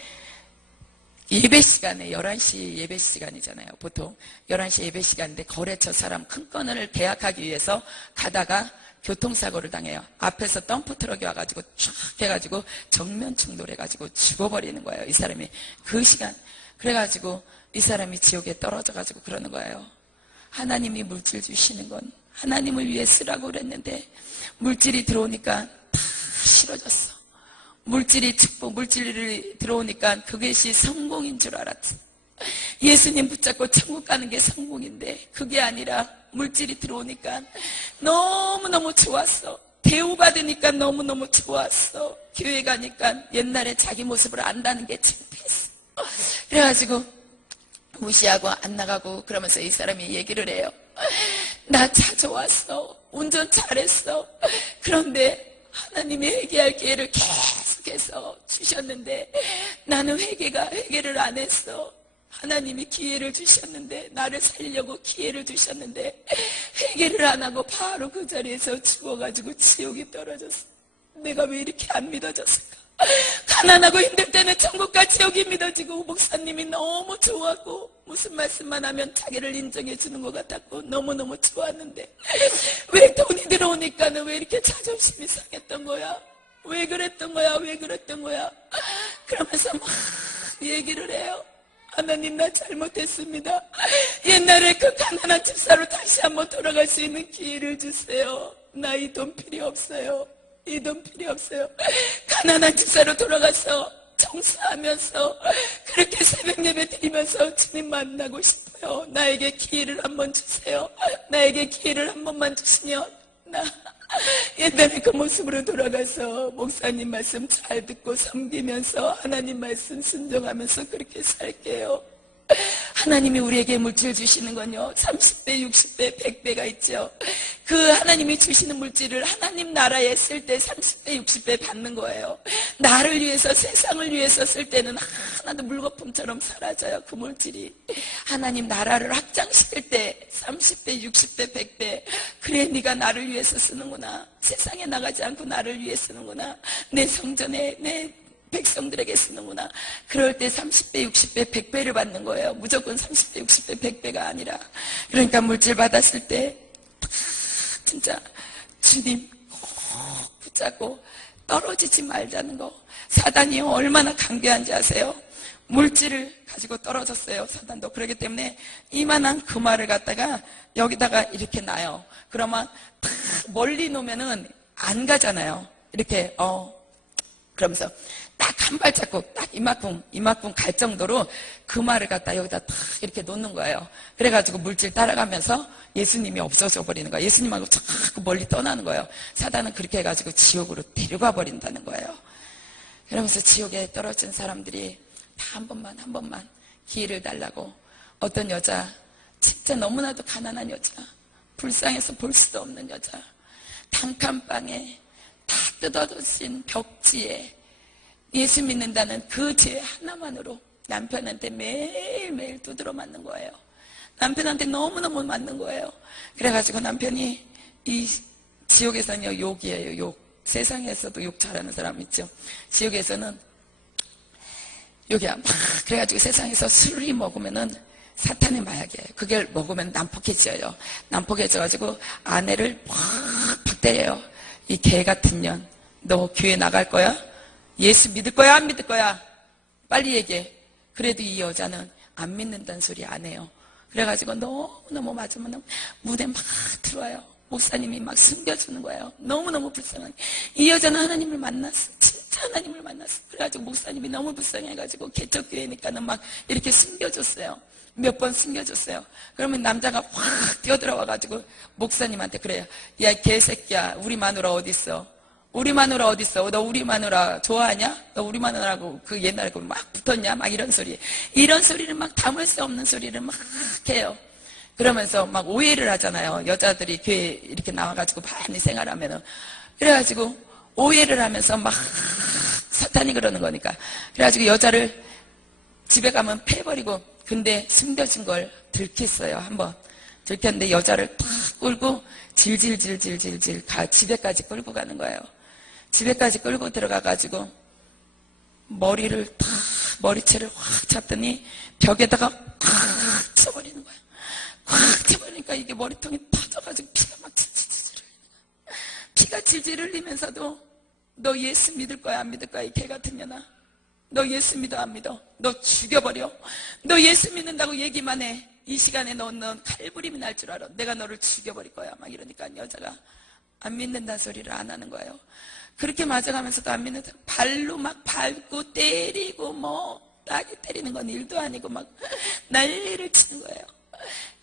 예배 시간에 11시 예배 시간이잖아요. 보통 11시 예배 시간인데 거래처 사람 큰 건을 계약하기 위해서 가다가 교통사고를 당해요. 앞에서 덤프트럭이 와가지고 쫙 해가지고 정면 충돌해가지고 죽어버리는 거예요. 이 사람이 그 시간. 그래가지고 이 사람이 지옥에 떨어져가지고 그러는 거예요. 하나님이 물질 주시는 건 하나님을 위해 쓰라고 그랬는데 물질이 들어오니까 다 싫어졌어. 물질이 축복, 물질이 들어오니까 그것이 성공인 줄 알았어. 예수님 붙잡고 천국 가는 게 성공인데 그게 아니라 물질이 들어오니까 너무너무 좋았어. 대우받으니까 너무너무 좋았어. 교회 가니까 옛날에 자기 모습을 안다는 게 창피했어. 그래가지고 무시하고 안 나가고 그러면서 이 사람이 얘기를 해요. 나 차 좋았어. 운전 잘했어. 그런데 하나님이 회개할 기회를 계속해서 주셨는데 나는 회개를 안 했어. 하나님이 기회를 주셨는데 나를 살려고 기회를 주셨는데 회개를 안 하고 바로 그 자리에서 죽어가지고 지옥에 떨어졌어. 내가 왜 이렇게 안 믿어졌을까? 가난하고 힘들 때는 천국과 지옥이 믿어지고 목사님이 너무 좋았고 무슨 말씀만 하면 자기를 인정해 주는 것 같았고 너무너무 좋았는데 왜 돈이 들어오니까는 왜 이렇게 자존심이 상했던 거야? 왜 그랬던 거야? 그러면서 막 얘기를 해요. 하나님 나 잘못했습니다. 옛날에 그 가난한 집사로 다시 한번 돌아갈 수 있는 기회를 주세요. 나 이 돈 필요 없어요. 이 돈 필요 없어요. 가난한 집사로 돌아가서 청소하면서 그렇게 새벽 예배 드리면서 주님 만나고 싶어요. 나에게 기회를 한번 주세요. 나에게 기회를 한 번만 주시면 나 옛날에 그 모습으로 돌아가서 목사님 말씀 잘 듣고 섬기면서 하나님 말씀 순종하면서 그렇게 살게요. 하나님이 우리에게 물질 주시는 건요 30배, 60배, 100배가 있죠. 그 하나님이 주시는 물질을 하나님 나라에 쓸 때 30배, 60배 받는 거예요. 나를 위해서, 세상을 위해서 쓸 때는 하나도 물거품처럼 사라져요. 그 물질이 하나님 나라를 확장시킬 때 30배, 60배, 100배. 그래, 네가 나를 위해서 쓰는구나. 세상에 나가지 않고 나를 위해 쓰는구나. 내 성전에 내 백성들에게 쓰는구나. 그럴 때 30배, 60배, 100배를 받는 거예요. 무조건 30배, 60배, 100배가 아니라. 그러니까 물질 받았을 때 진짜 주님 꼭 붙잡고 떨어지지 말자는 거. 사단이 얼마나 강교한지 아세요? 물질을 가지고 떨어졌어요. 사단도. 그렇기 때문에 이만한 금화를 갖다가 여기다가 이렇게 놔요. 그러면 딱 멀리 놓으면은 안 가잖아요. 이렇게 그러면서 딱 한 발자국 딱 이만큼 갈 정도로 금화를 갖다 여기다 딱 이렇게 놓는 거예요. 그래가지고 물질 따라가면서 예수님이 없어져 버리는 거예요. 예수님하고 자꾸 멀리 떠나는 거예요. 사단은 그렇게 해가지고 지옥으로 데려가 버린다는 거예요. 그러면서 지옥에 떨어진 사람들이 다 한 번만 기회를 달라고. 어떤 여자, 진짜 너무나도 가난한 여자, 불쌍해서 볼 수도 없는 여자, 단칸방에 다 뜯어진 벽지에 예수 믿는다는 그 죄 하나만으로 남편한테 매일매일 두드러 맞는 거예요. 남편한테 너무너무 맞는 거예요. 그래가지고 남편이 이 지옥에서는요, 욕이에요, 욕. 세상에서도 욕 잘하는 사람 있죠. 지옥에서는 욕이야. 막 그래가지고 세상에서 술이 먹으면은 사탄의 마약이에요. 그걸 먹으면 난폭해져요. 난폭해져가지고 아내를 팍 때려요. 이 개 같은 년, 너 교회 나갈 거야? 예수 믿을 거야? 안 믿을 거야? 빨리 얘기해. 그래도 이 여자는 안 믿는다는 소리 안 해요. 그래가지고 너무너무 맞으면 무대 막 들어와요. 목사님이 막 숨겨주는 거예요. 너무너무 불쌍하게. 이 여자는 하나님을 만났어. 진짜 하나님을 만났어. 그래가지고 목사님이 너무 불쌍해가지고 개척교회니까는 막 이렇게 숨겨줬어요. 몇 번 숨겨줬어요. 그러면 남자가 확 뛰어들어와가지고 목사님한테 그래요. 야, 개새끼야, 우리 마누라 어딨어? 우리 마누라 어딨어? 너 우리 마누라 좋아하냐? 너 우리 마누라고 그 옛날에 막 붙었냐? 막 이런 소리. 이런 소리를 막 담을 수 없는 소리를 막 해요. 그러면서 막 오해를 하잖아요. 여자들이 교회 이렇게 나와가지고 많이 생활하면은. 그래가지고 오해를 하면서 막 사탄이 그러는 거니까. 그래가지고 여자를 집에 가면 패버리고, 근데 숨겨진 걸 들켰어요. 한번 들켰는데 여자를 탁 끌고 질질질질질질 집에까지 끌고 가는 거예요. 집에까지 끌고 들어가가지고 머리를 탁, 머리채를 확 잡더니 벽에다가 탁 쳐버리는 거예요. 확 쳐버리니까 이게 머리통이 터져가지고 피가 막 질질 흘리는 거야. 피가 질질 흘리면서도 너 예수 믿을 거야, 안 믿을 거야, 이 개 같은 년아? 너 예수 믿어, 안 믿어? 너 죽여버려. 너 예수 믿는다고 얘기만 해. 이 시간에 넌 칼부림이 날 줄 알아. 내가 너를 죽여버릴 거야. 막 이러니까 여자가 안 믿는다는 소리를 안 하는 거예요. 그렇게 맞아가면서도 안 믿는다. 발로 막 밟고 때리고 뭐 나게 때리는 건 일도 아니고 막 난리를 치는 거예요.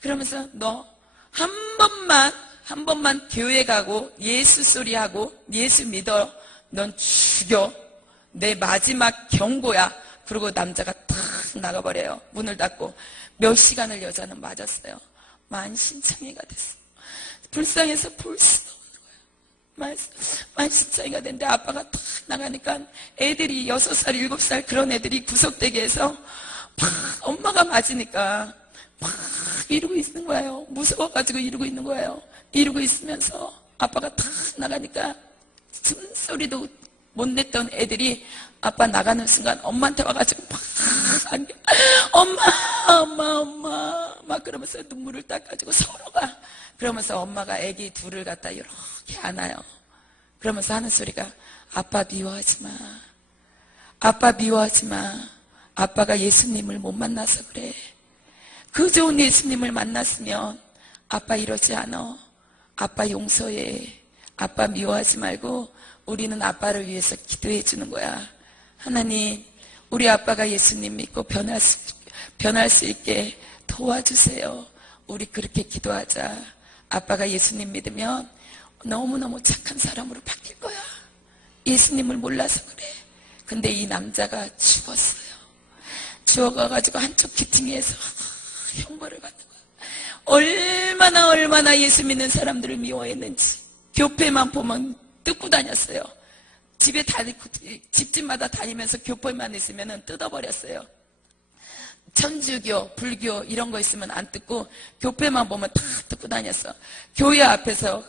그러면서 너 한 번만 교회 가고 예수 소리하고 예수 믿어. 넌 죽여. 내 마지막 경고야. 그리고 남자가 탁 나가버려요. 문을 닫고. 몇 시간을 여자는 맞았어요. 만신창이가 됐어. 불쌍해서 볼 수가 없는 거예요. 만신창이가 됐는데 아빠가 탁 나가니까 애들이 6살, 7살 그런 애들이 구석대기 해서 막 엄마가 맞으니까 막 이러고 있는 거예요. 무서워가지고 이러고 있는 거예요. 이러고 있으면서 아빠가 탁 나가니까 숨소리도 못 냈던 애들이 아빠 나가는 순간 엄마한테 와가지고 막 안겨. 엄마 막 그러면서 눈물을 닦아가지고 서로가 그러면서 엄마가 애기 둘을 갖다 이렇게 안아요. 그러면서 하는 소리가 아빠 미워하지 마. 아빠 미워하지 마. 아빠가 예수님을 못 만나서 그래. 그 좋은 예수님을 만났으면 아빠 이러지 않아. 아빠 용서해. 아빠 미워하지 말고 우리는 아빠를 위해서 기도해 주는 거야. 하나님, 우리 아빠가 예수님 믿고 변할 수 있게 도와주세요. 우리 그렇게 기도하자. 아빠가 예수님 믿으면 너무너무 착한 사람으로 바뀔 거야. 예수님을 몰라서 그래. 근데 이 남자가 죽었어요. 주워가가지고 한쪽 귀퉁이에서 형벌을 받는 거야. 얼마나 예수 믿는 사람들을 미워했는지. 교회만 보면 뜯고 다녔어요. 집집마다 다니면서 교회만 있으면 뜯어버렸어요. 천주교, 불교 이런 거 있으면 안 뜯고 교회만 보면 다 뜯고 다녔어. 교회 앞에서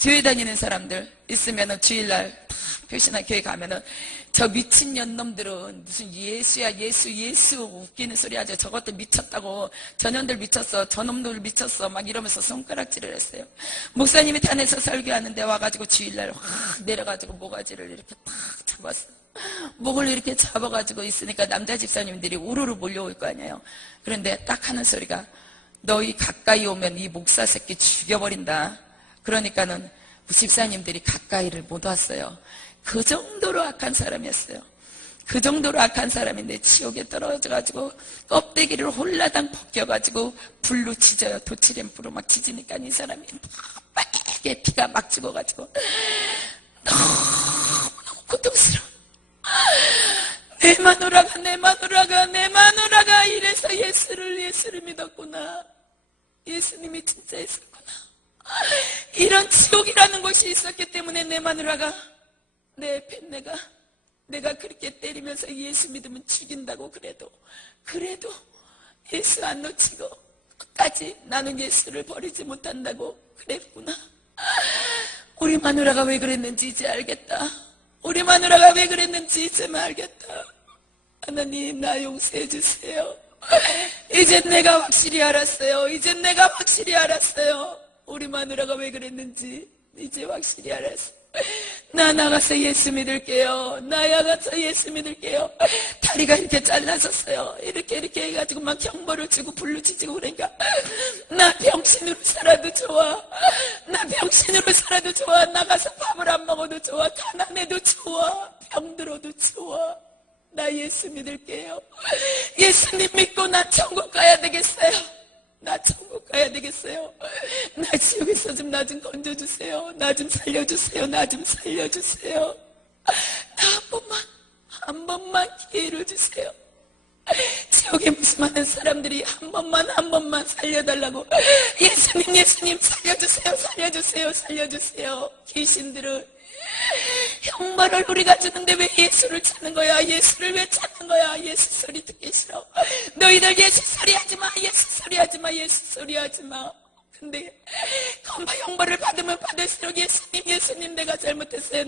교회 다니는 사람들 있으면은 주일날 다 표시나 교회 가면은 저 미친년 놈들은 무슨 예수야 예수 웃기는 소리 하죠. 저것도 미쳤다고. 저년들 미쳤어. 저놈들 미쳤어. 막 이러면서 손가락질을 했어요. 목사님이 단에서 설교하는데 와가지고 주일날 확 내려가지고 모가지를 이렇게 탁 잡았어. 목을 이렇게 잡아가지고 있으니까 남자 집사님들이 우르르 몰려올 거 아니에요. 그런데 딱 하는 소리가 너희 가까이 오면 이 목사 새끼 죽여버린다. 그러니까는 집사님들이 가까이를 못 왔어요. 그 정도로 악한 사람이었어요. 그 정도로 악한 사람인데 지옥에 떨어져가지고 껍데기를 홀라당 벗겨가지고 불로 지져요. 도치램프로 막 지지니까 이 사람이 빨개 피가 막 죽어가지고 너무너무 고통스러워. 내 마누라가 이래서 예수를 믿었구나. 예수님이 진짜 있었구나. 이런 지옥이라는 곳이 있었기 때문에 내 마누라가 내 뱃내가 내가 그렇게 때리면서 예수 믿으면 죽인다고 그래도 예수 안 놓치고 끝까지 나는 예수를 버리지 못한다고 그랬구나. 우리 마누라가 왜 그랬는지 이제 알겠다. 우리 마누라가 왜 그랬는지 이제 알겠다. 하나님 나 용서해 주세요. 이제 내가 확실히 알았어요. 우리 마누라가 왜 그랬는지 이제 확실히 알았어. 나 나가서 예수 믿을게요. 다리가 이렇게 잘라졌어요. 이렇게 해가지고 막 형벌을 주고 불로 지지고 그러니까 나 병신으로 살아도 좋아. 나가서 밥을 안 먹어도 좋아. 가난해도 좋아. 병들어도 좋아. 나 예수 믿을게요. 예수님 믿고 나 천국 가야 되겠어요. 나 지옥에서 좀 나 좀 건져주세요. 나 좀 살려주세요. 나 한 번만 기회를 주세요. 지옥에 무수많은 사람들이 한 번만 살려달라고. 예수님 살려주세요. 귀신들을 형벌을 우리가 주는데 왜 예수를 찾는 거야? 예수를 왜 찾는 거야? 예수 소리 듣기 싫어. 너희들 예수 소리 하지 마. 근데 건바 형벌을 받으면 받을수록 예수님 내가 잘못했어요.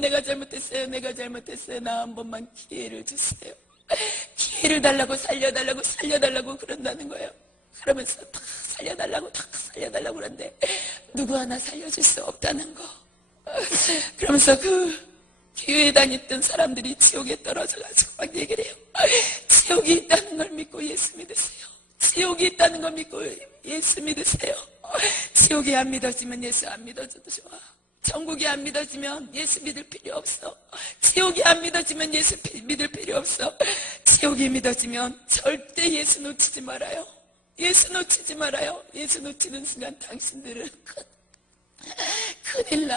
나 한 번만 기회를 주세요. 기회를 달라고 살려달라고 그런다는 거예요. 그러면서 다 살려달라고 그러는데 누구 하나 살려줄 수 없다는 거. 그러면서 그 교회에 다녔던 사람들이 지옥에 떨어져가지고 막 얘기를 해요. 지옥이 있다는 걸 믿고 예수 믿으세요. 지옥이 안 믿어지면 예수 안 믿어줘도 좋아. 천국이 안 믿어지면 예수 믿을 필요 없어. 지옥이 안 믿어지면 예수 믿을 필요 없어. 지옥이 믿어지면 절대 예수 놓치지 말아요. 예수 놓치는 순간 당신들은 큰일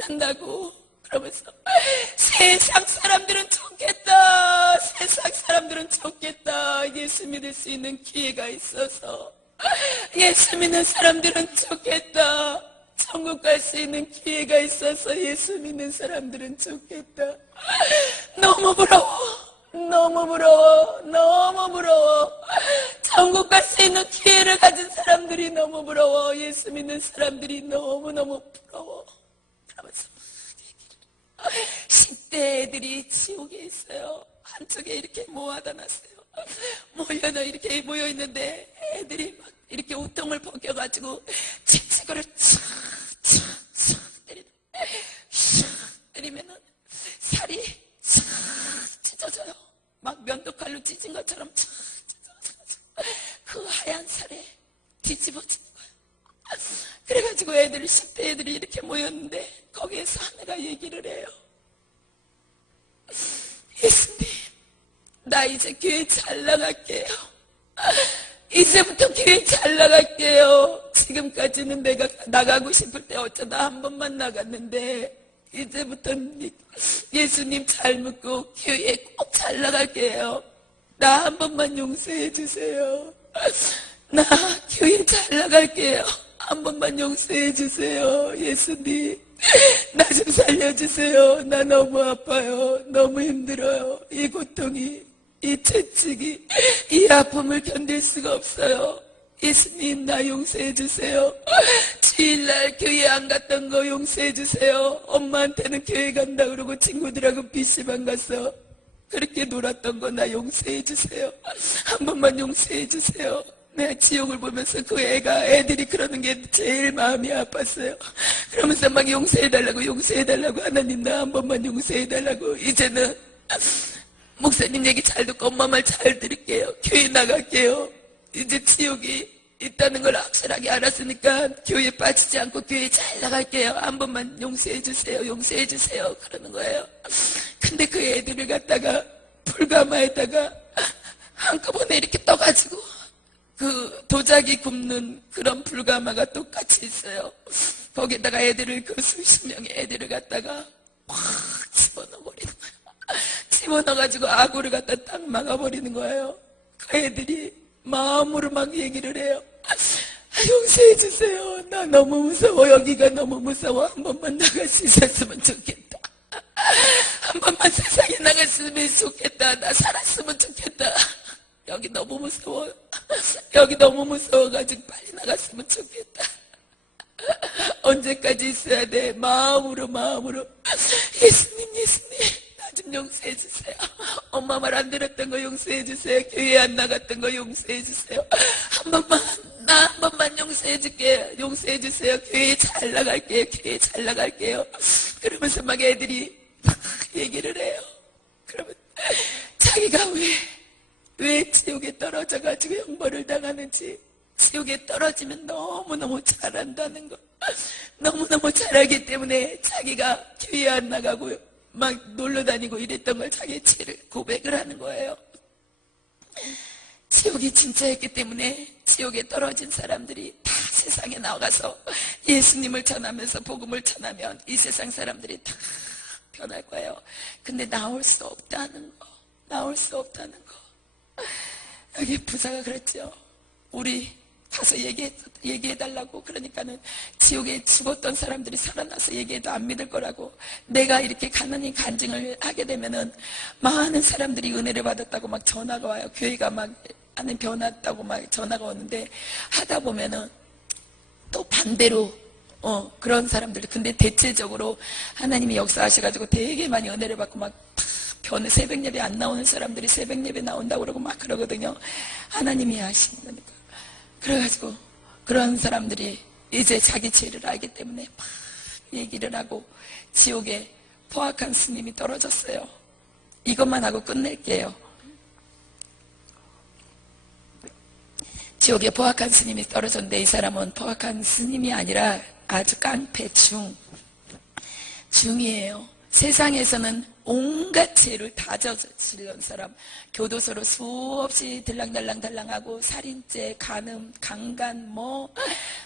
난다고. 그러면서 세상 사람들은 좋겠다. 예수 믿을 수 있는 기회가 있어서. 예수 믿는 사람들은 좋겠다. 천국 갈 수 있는 기회가 있어서 예수 믿는 사람들은 좋겠다. 너무 부러워. 천국 갈 수 있는 기회를 가진 사람들이 너무 부러워. 예수 믿는 사람들이 너무너무 부러워. 그러면서 10대 애들이 지옥에 있어요. 한쪽에 이렇게 모아다 놨어요. 이렇게 모여있는데 애들이 막 이렇게 우통을 벗겨가지고 칙칙으로 때리면은 살이 찢어져요. 막 면도칼로 찢은 것처럼 그 하얀 살에 뒤집어지는 거야. 그래가지고 10대 애들이 이렇게 모였는데 거기에서 하나가 얘기를 해요. 예수님, 나 이제 교회 잘 나갈게요. 이제부터 교회 잘 나갈게요. 지금까지는 내가 나가고 싶을 때 어쩌다 한 번만 나갔는데 이제부터는 예수님 잘 믿고 교회에 꼭 잘 나갈게요. 나 한 번만 용서해 주세요. 나 교회 잘 나갈게요. 한 번만 용서해 주세요. 예수님, 나 좀 살려주세요. 나 너무 아파요. 너무 힘들어요. 이 고통이, 이 채찍이, 이 아픔을 견딜 수가 없어요. 예수님, 나 용서해 주세요. 주일날 교회 안 갔던 거 용서해 주세요. 엄마한테는 교회 간다 그러고 친구들하고 PC방 가서 그렇게 놀았던 거 나 용서해 주세요. 한 번만 용서해 주세요. 내가 지옥을 보면서 그 애들이 그러는 게 제일 마음이 아팠어요. 그러면서 막 용서해달라고 하나님 나 한 번만 용서해달라고. 이제는 목사님 얘기 잘 듣고 엄마 말 잘 들을게요. 교회 나갈게요. 이제 지옥이 있다는 걸 확실하게 알았으니까 교회 빠지지 않고 교회 잘 나갈게요. 한 번만 용서해 주세요. 용서해 주세요. 그러는 거예요. 근데 그 애들을 갖다가 불가마에다가 한꺼번에 이렇게 떠가지고 그 도자기 굽는 그런 불가마가 똑같이 있어요. 거기다가 애들을 그 수십 명의 애들을 갖다가 확 집어넣어버리는 거예요. 집어넣어가지고 아구를 갖다 딱 막아버리는 거예요. 그 애들이 마음으로 막 얘기를 해요. 용서해 주세요. 나 너무 무서워. 여기가 너무 무서워. 한 번만 나갈 수 있었으면 좋겠다. 한 번만 세상에 나갔으면 좋겠다. 나 살았으면 좋겠다. 여기 너무 무서워. 여기 너무 무서워가지고 빨리 나갔으면 좋겠다. 언제까지 있어야 돼? 마음으로 예수님 나 좀 용서해 주세요. 엄마 말 안 들었던 거 용서해 주세요. 교회 안 나갔던 거 용서해 주세요. 나 한 번만 용서해 줄게요. 용서해 주세요. 교회 잘 나갈게요. 그러면서 막 애들이 막 얘기를 해요. 그러면 자기가 왜 지옥에 떨어져가지고 형벌을 당하는지, 지옥에 떨어지면 너무너무 잘한다는 거, 너무너무 잘하기 때문에 자기가 교회 안 나가고 막 놀러 다니고 이랬던 걸 자기 죄를 고백을 하는 거예요. 지옥이 진짜였기 때문에 지옥에 떨어진 사람들이 다 세상에 나가서 예수님을 전하면서 복음을 전하면 이 세상 사람들이 다 변할 거예요. 근데 나올 수 없다는 거. 여기 부사가 그랬죠. 우리 가서 얘기해달라고. 그러니까는 지옥에 죽었던 사람들이 살아나서 얘기해도 안 믿을 거라고. 내가 이렇게 가난히 간증을 하게 되면은 많은 사람들이 은혜를 받았다고 막 전화가 와요. 교회가 막 안에 변했다고 막 전화가 오는데, 하다 보면은 또 반대로 그런 사람들. 근데 대체적으로 하나님이 역사하셔가지고 되게 많이 은혜를 받고 막 변해, 새벽 예배 안 나오는 사람들이 새벽 예배 나온다고 그러고 막 그러거든요. 하나님이 하시는 거니까. 그래가지고 그런 사람들이 이제 자기 죄를 알기 때문에 막 얘기를 하고, 지옥에 포악한 스님이 떨어졌어요. 이것만 하고 끝낼게요. 지옥에 포악한 스님이 떨어졌는데, 이 사람은 포악한 스님이 아니라 아주 깡패 중이에요. 세상에서는 온갖 죄를 다 저지른 사람, 교도소로 수없이 들랑달랑하고 살인죄, 간음, 강간,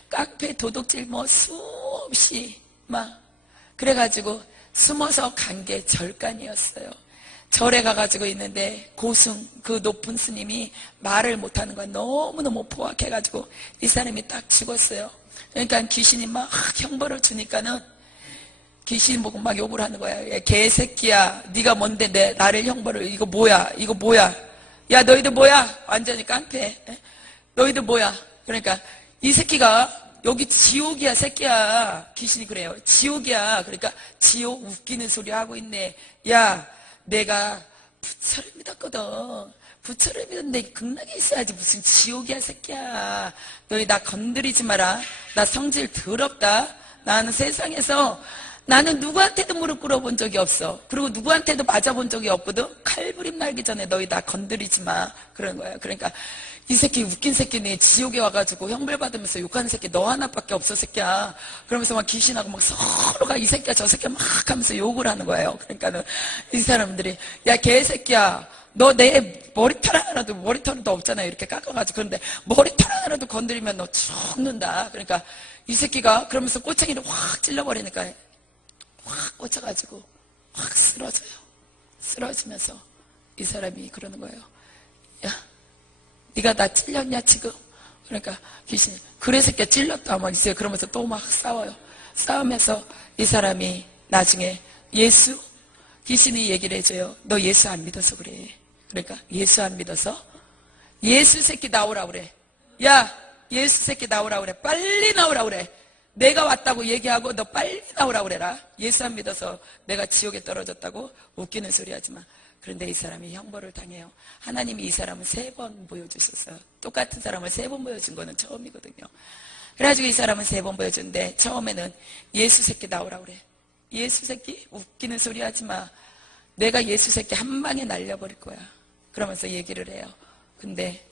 깡패, 도둑질 수없이 막 그래가지고 숨어서 간 게 절간이었어요. 절에 가가지고 있는데 고승, 그 높은 스님이 말을 못하는 거야. 너무너무 포악해가지고 이 사람이 딱 죽었어요. 그러니까 귀신이 막 형벌을 주니까는 귀신 보고 막 욕을 하는 거야. 야, 개새끼야, 네가 뭔데 나를 형벌을, 이거 뭐야, 야 너희들 뭐야, 완전히 깡패, 너희들 뭐야. 그러니까 이 새끼가 여기 지옥이야 새끼야. 귀신이 그래요. 지옥이야. 그러니까 지옥 웃기는 소리 하고 있네. 야, 내가 부처를 믿었거든. 부처를 믿었는데 극락에 있어야지 무슨 지옥이야 새끼야. 너희 나 건드리지 마라. 나 성질 더럽다. 나는 세상에서 나는 누구한테도 무릎 꿇어본 적이 없어. 그리고 누구한테도 맞아본 적이 없거든. 칼부림 날기 전에 너희 나 건드리지 마. 그런 거야. 그러니까 이 새끼 웃긴 새끼네. 지옥에 와가지고 형벌 받으면서 욕하는 새끼 너 하나밖에 없어 새끼야. 그러면서 막 귀신하고 막 서로가 이 새끼야 저 새끼야 막 하면서 욕을 하는 거예요. 그러니까는 이 사람들이 야 개새끼야, 너 내 머리털 하나라도, 머리털은 더 없잖아요. 이렇게 깎아가지고. 그런데 머리털 하나라도 건드리면 너 죽는다. 그러니까 이 새끼가 그러면서 꼬챙이를 확 찔러버리니까 확 꽂혀가지고 확 쓰러져요. 쓰러지면서 이 사람이 그러는 거예요. 네가 나 찔렸냐 지금? 그러니까 귀신이 그래 새끼야 찔렸다 막 이제 그러면서 또 막 싸워요. 싸우면서 이 사람이 나중에 예수 귀신이 얘기를 해줘요. 너 예수 안 믿어서 그래. 그러니까 예수 안 믿어서 예수 새끼 나오라 그래. 야 예수 새끼 나오라 그래. 빨리 나오라 그래. 내가 왔다고 얘기하고 너 빨리 나오라 그래라. 예수 안 믿어서 내가 지옥에 떨어졌다고 웃기는 소리 하지 마. 그런데 이 사람이 형벌을 당해요. 하나님이 이 사람을 3번 보여주셨어요. 똑같은 사람을 3번 보여준 거는 처음이거든요. 그래가지고 이 사람은 3번 보여줬는데 처음에는 예수 새끼 나오라 그래. 예수 새끼? 웃기는 소리 하지 마. 내가 예수 새끼 한 방에 날려버릴 거야. 그러면서 얘기를 해요. 근데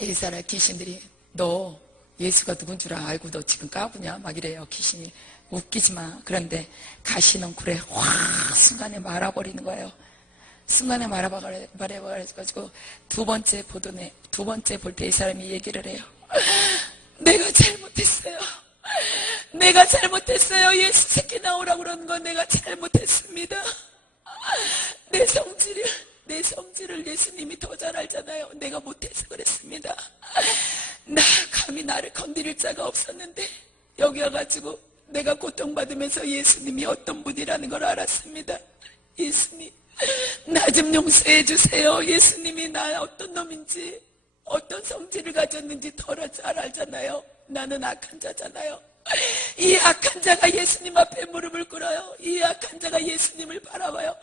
이 사람 귀신들이 너 예수가 누군 줄 알고 너 지금 까부냐? 막 이래요. 귀신이. 웃기지 마. 그런데 가시넝쿨에 확 순간에 말아버리는 거예요. 순간에 말아버려가지고 두 번째 볼 때 이 사람이 얘기를 해요. 내가 잘못했어요. 내가 잘못했어요. 예수 새끼 나오라고 그러는 건 내가 잘못했습니다. 내 성질을 예수님이 더 잘 알잖아요. 내가 못해서 그랬습니다. 감히 나를 건드릴 자가 없었는데 여기 와가지고 내가 고통받으면서 예수님이 어떤 분이라는 걸 알았습니다. 예수님 나 좀 용서해 주세요. 예수님이 나 어떤 놈인지 어떤 성질을 가졌는지 더 잘 알잖아요. 나는 악한 자잖아요. 이 악한 자가 예수님 앞에 무릎을 꿇어요. 이 악한 자가 예수님을 바라봐요.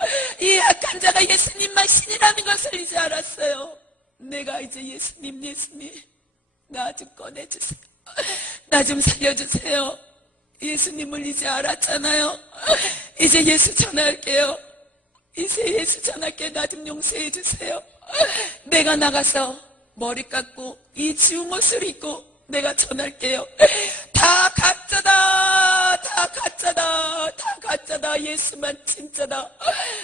이 악한 자가 예수님만 신이라는 것을 이제 알았어요. 내가 이제 예수님 나 좀 꺼내주세요. 나 좀 살려주세요. 예수님을 이제 알았잖아요. 이제 예수 전할게요. 이제 예수 전할게. 나 좀 용서해 주세요. 내가 나가서 머리 깎고 이 지운 옷을 입고 내가 전할게요. 다 가짜다. 다 가짜다. 다 가짜다. 예수만 진짜다.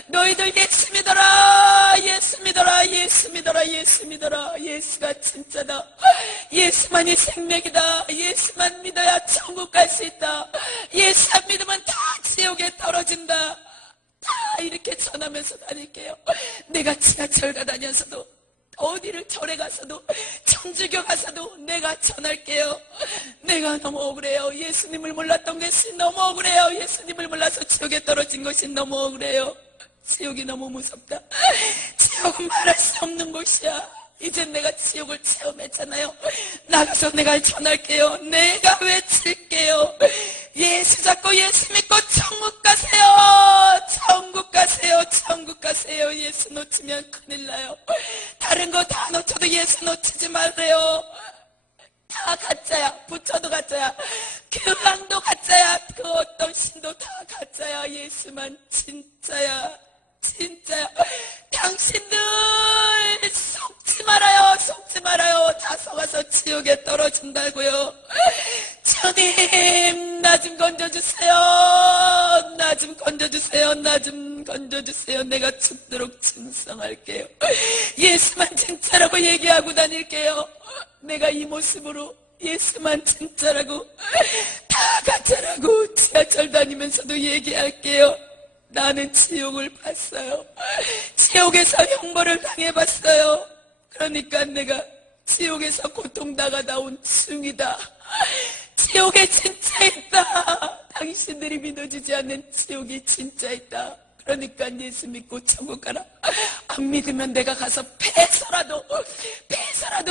너희들 예수 믿어라. 예수 믿어라. 예수 믿어라. 예수 믿어라. 예수가 진짜다. 예수만이 생명이다. 예수만 믿어야 천국 갈 수 있다. 예수 안 믿으면 다 지옥에 떨어진다. 다 이렇게 전하면서 다닐게요. 내가 지하철 가다녀서도 어디를 절에 가서도 청주교 가서도 내가 전할게요. 내가 너무 억울해요. 예수님을 몰랐던 것이 너무 억울해요. 예수님을 몰라서 지옥에 떨어진 것이 너무 억울해요. 지옥이 너무 무섭다. 지옥은 말할 수 없는 곳이야. 이젠 내가 지옥을 체험했잖아요. 나가서 내가 전할게요. 내가 외칠게요. 예수 잡고 예수 믿고 천국 가세요. 천국 가세요. 천국 가세요. 예수 놓치면 큰일 나요. 다른 거 다 놓쳐도 예수 놓치지 말래요. 다 가짜야. 부처도 가짜야. 교황도 가짜야. 그 어떤 신도 다 가짜야. 예수만 진짜야. 진짜야. 당신들 속지 말아요. 속지 말아요. 다 속아서 지옥에 떨어진다고요. 주님 나 좀 건져주세요. 나 좀 건져주세요. 나 좀 건져주세요. 내가 죽도록 충성할게요. 예수만 진짜라고 얘기하고 다닐게요. 내가 이 모습으로 예수만 진짜라고 다 가짜라고 지하철 다니면서도 얘기할게요. 나는 지옥을 봤어요. 지옥에서 형벌을 당해봤어요. 그러니까 내가 지옥에서 고통당하 나온 중이다. 지옥에 진짜 있다. 당신들이 믿어주지 않는 지옥이 진짜 있다. 그러니까 예수 믿고 천국 가라. 안 믿으면 내가 가서 패서라도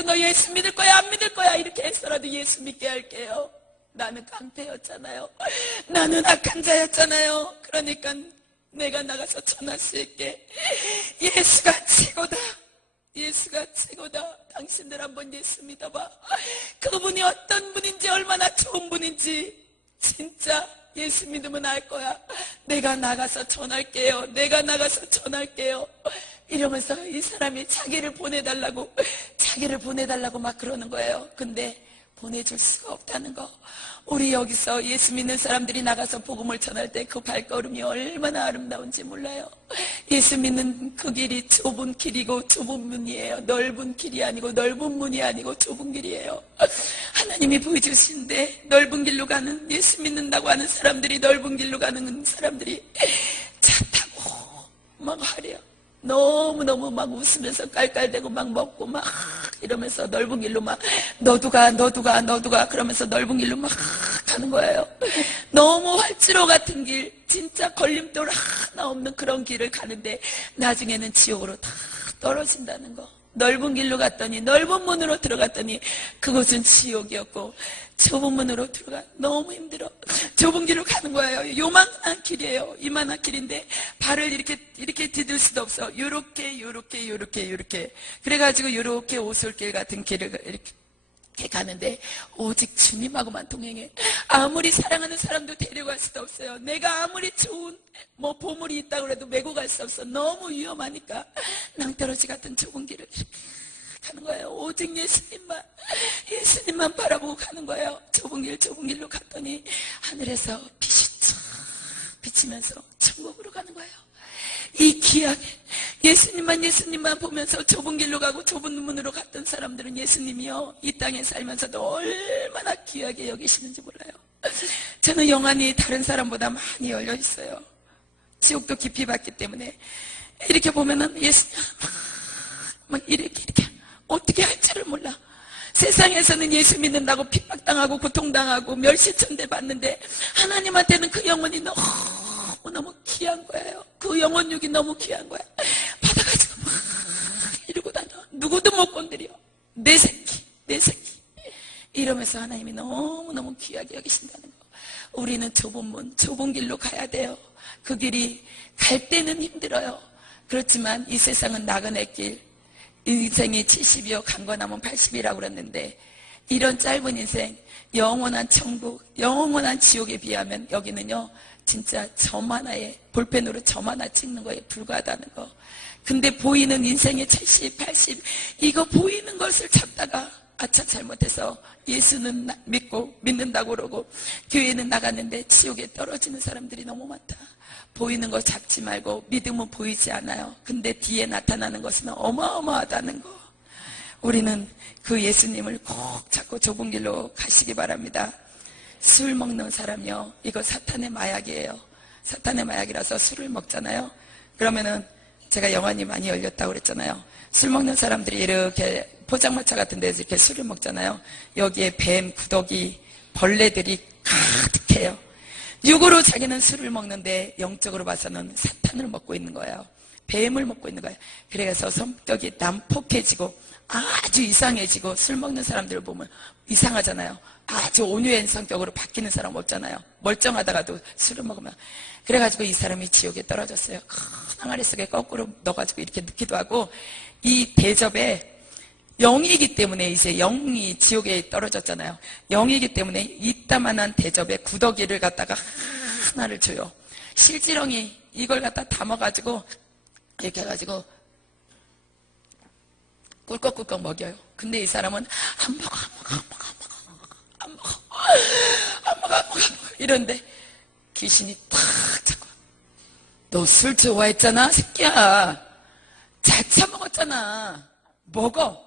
너 예수 믿을 거야 안 믿을 거야 이렇게 해서라도 예수 믿게 할게요. 나는 깡패였잖아요. 나는 악한 자였잖아요. 그러니까 내가 나가서 전할 수 있게 예수가 최고다. 예수가 최고다. 당신들 한번 예수 믿어봐. 그분이 어떤 분인지 얼마나 좋은 분인지 진짜 예수 믿으면 알 거야. 내가 나가서 전할게요. 내가 나가서 전할게요. 이러면서 이 사람이 자기를 보내달라고 막 그러는 거예요. 근데 보내줄 수가 없다는 거. 우리 여기서 예수 믿는 사람들이 나가서 복음을 전할 때 그 발걸음이 얼마나 아름다운지 몰라요. 예수 믿는 그 길이 좁은 길이고 좁은 문이에요. 넓은 길이 아니고 넓은 문이 아니고 좁은 길이에요. 하나님이 보여주시는데 넓은 길로 가는 예수 믿는다고 하는 사람들이 넓은 길로 가는 사람들이 차 타고 막 하려. 너무너무 막 웃으면서 깔깔대고 막 먹고 막 이러면서 넓은 길로 막 너도 가 그러면서 넓은 길로 막 가는 거예요. 너무 활주로 같은 길, 진짜 걸림돌 하나 없는 그런 길을 가는데 나중에는 지옥으로 다 떨어진다는 거. 넓은 길로 갔더니, 넓은 문으로 들어갔더니 그곳은 지옥이었고, 좁은 문으로 들어가 너무 힘들어. 좁은 길로 가는 거예요. 요만한 길이에요. 이만한 길인데 발을 이렇게 디딜 수도 없어. 요렇게 그래가지고 요렇게 오솔길 같은 길을 이렇게 가는데 오직 주님하고만 동행해. 아무리 사랑하는 사람도 데려갈 수도 없어요. 내가 아무리 좋은 보물이 있다고 해도 메고 갈 수 없어. 너무 위험하니까 낭떠러지 같은 좁은 길을 이렇게 가는 거예요. 오직 예수님만 바라보고 가는 거예요. 좁은 길로 갔더니 하늘에서 빛이 쫙 비치면서 천국으로 가는 거예요. 이 귀하게 예수님만 보면서 좁은 길로 가고 좁은 문으로 갔던 사람들은 예수님이요, 이 땅에 살면서도 얼마나 귀하게 여기시는지 몰라요. 저는 영안이 다른 사람보다 많이 열려 있어요. 지옥도 깊이 봤기 때문에 이렇게 보면은 예수님 막 이렇게 어떻게 할 줄을 몰라. 세상에서는 예수 믿는다고 핍박당하고 고통당하고 멸시천대 받는데 하나님한테는 그 영혼이 너무 귀한 거예요. 그 영혼육이 너무 귀한 거야. 받아가지고 막 이러고 다녀. 누구도 못 건드려. 내 새끼 이러면서 하나님이 너무너무 귀하게 여기신다는 거. 우리는 좁은 길로 가야 돼요. 그 길이 갈 때는 힘들어요. 그렇지만 이 세상은 나그네 길, 인생이 70이요 강건하면 80이라고 그랬는데, 이런 짧은 인생, 영원한 천국, 영원한 지옥에 비하면 여기는요 진짜 점 하나에, 볼펜으로 점 하나 찍는 거에 불과하다는 거. 근데 보이는 인생의 70, 80 이거 보이는 것을 찾다가 아차 잘못해서 예수는 믿는다고 그러고 교회는 나갔는데 지옥에 떨어지는 사람들이 너무 많다. 보이는 거 잡지 말고, 믿음은 보이지 않아요. 근데 뒤에 나타나는 것은 어마어마하다는 거. 우리는 그 예수님을 꼭 잡고 좁은 길로 가시기 바랍니다. 술 먹는 사람이요, 이거 사탄의 마약이에요. 사탄의 마약이라서 술을 먹잖아요. 그러면은 제가 영안이 많이 열렸다고 그랬잖아요. 술 먹는 사람들이 이렇게 포장마차 같은 데서 이렇게 술을 먹잖아요. 여기에 뱀, 구더기, 벌레들이 가득해요. 육으로 자기는 술을 먹는데 영적으로 봐서는 사탄을 먹고 있는 거예요. 뱀을 먹고 있는 거예요. 그래서 성격이 난폭해지고 아주 이상해지고, 술 먹는 사람들을 보면 이상하잖아요. 아주 온유한 성격으로 바뀌는 사람 없잖아요. 멀쩡하다가도 술을 먹으면. 그래가지고 이 사람이 지옥에 떨어졌어요. 큰 항아리 속에 거꾸로 넣어가지고 이렇게 넣기도 하고, 이 대접에 영이기 때문에, 이제 영이 지옥에 떨어졌잖아요. 영이기 때문에 이따만한 대접에 구더기를 갖다가 하나를 줘요. 실지렁이 이걸 갖다 담아가지고 이렇게 해가지고 꿀꺽꿀꺽 먹여요. 근데 이 사람은 안 먹어 이런데 귀신이 탁 잡고, 너 술 좋아했잖아 새끼야, 잘 처먹었잖아, 먹어.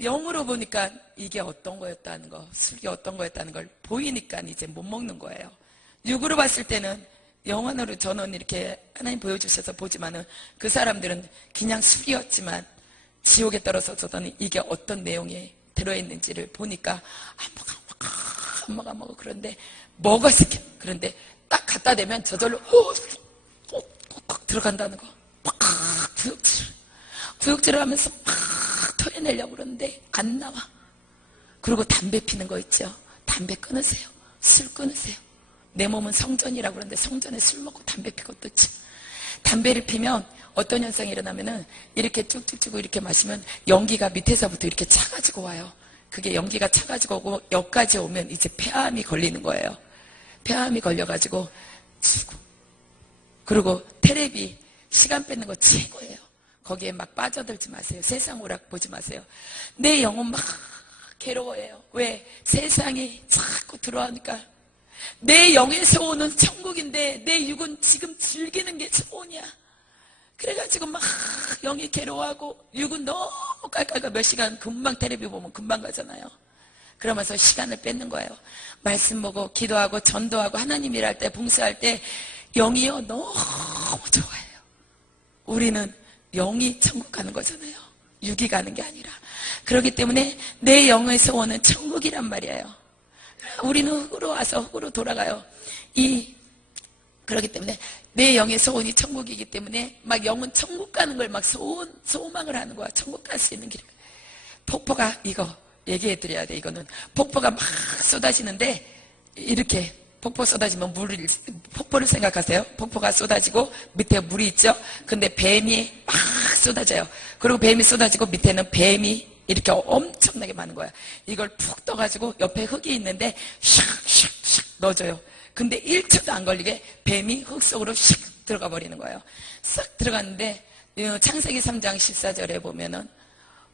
영으로 보니까 이게 어떤 거였다는 거, 술이 어떤 거였다는 걸 보이니까 이제 못 먹는 거예요. 육으로 봤을 때는, 영원으로 저는 이렇게 하나님 보여주셔서 보지만은 그 사람들은 그냥 술이었지만 지옥에 떨어져서는 이게 어떤 내용이 들어있는지를 보니까 안 먹어. 그런데 먹었을 게, 그런데 딱 갖다 대면 저절로 꼭 들어간다는 거. 막 구역질을 하면서 막 토해내려고 그러는데 안 나와. 그리고 담배 피는 거 있죠. 담배 끊으세요. 술 끊으세요. 내 몸은 성전이라고 그러는데 성전에 술 먹고 담배 피고 또 담배를 피면 어떤 현상이 일어나면은 이렇게 쭉쭉쭉 이렇게 마시면 연기가 밑에서부터 이렇게 차가지고 와요. 그게 연기가 차가지고 오고 여기까지 오면 이제 폐암이 걸리는 거예요. 폐암이 걸려가지고 죽고. 그리고 테레비 시간 뺏는 거 최고예요. 거기에 막 빠져들지 마세요. 세상 오락 보지 마세요. 내 영혼 막 괴로워해요. 왜? 세상이 자꾸 들어오니까. 내 영에서 오는 천국인데 내 육은 지금 즐기는 게 소원이야. 그래가지고 막 영이 괴로워하고 육은 너무 깔깔깔 몇 시간 금방 테레비 보면 금방 가잖아요. 그러면서 시간을 뺏는 거예요. 말씀 보고 기도하고 전도하고 하나님 일할 때 봉사할 때 영이요 너무 좋아해요. 우리는 영이 천국 가는 거잖아요. 육이 가는 게 아니라. 그렇기 때문에 내 영의 소원은 천국이란 말이에요. 우리는 흙으로 와서 흙으로 돌아가요. 그렇기 때문에 내 영의 소원이 천국이기 때문에 막 영은 천국 가는 걸 막 소망을 하는 거야. 천국 갈 수 있는 길. 폭포가 이거 얘기해 드려야 돼. 이거는 폭포가 막 쏟아지는데 이렇게 폭포 쏟아지면 폭포를 생각하세요. 폭포가 쏟아지고 밑에 물이 있죠. 근데 뱀이 막 쏟아져요. 그리고 뱀이 쏟아지고 밑에는 뱀이 이렇게 엄청나게 많은 거야. 이걸 푹 떠가지고 옆에 흙이 있는데 샥샥샥 넣어줘요. 근데 1초도 안 걸리게 뱀이 흙 속으로 샥 들어가 버리는 거예요. 싹 들어갔는데 창세기 3장 14절에 보면은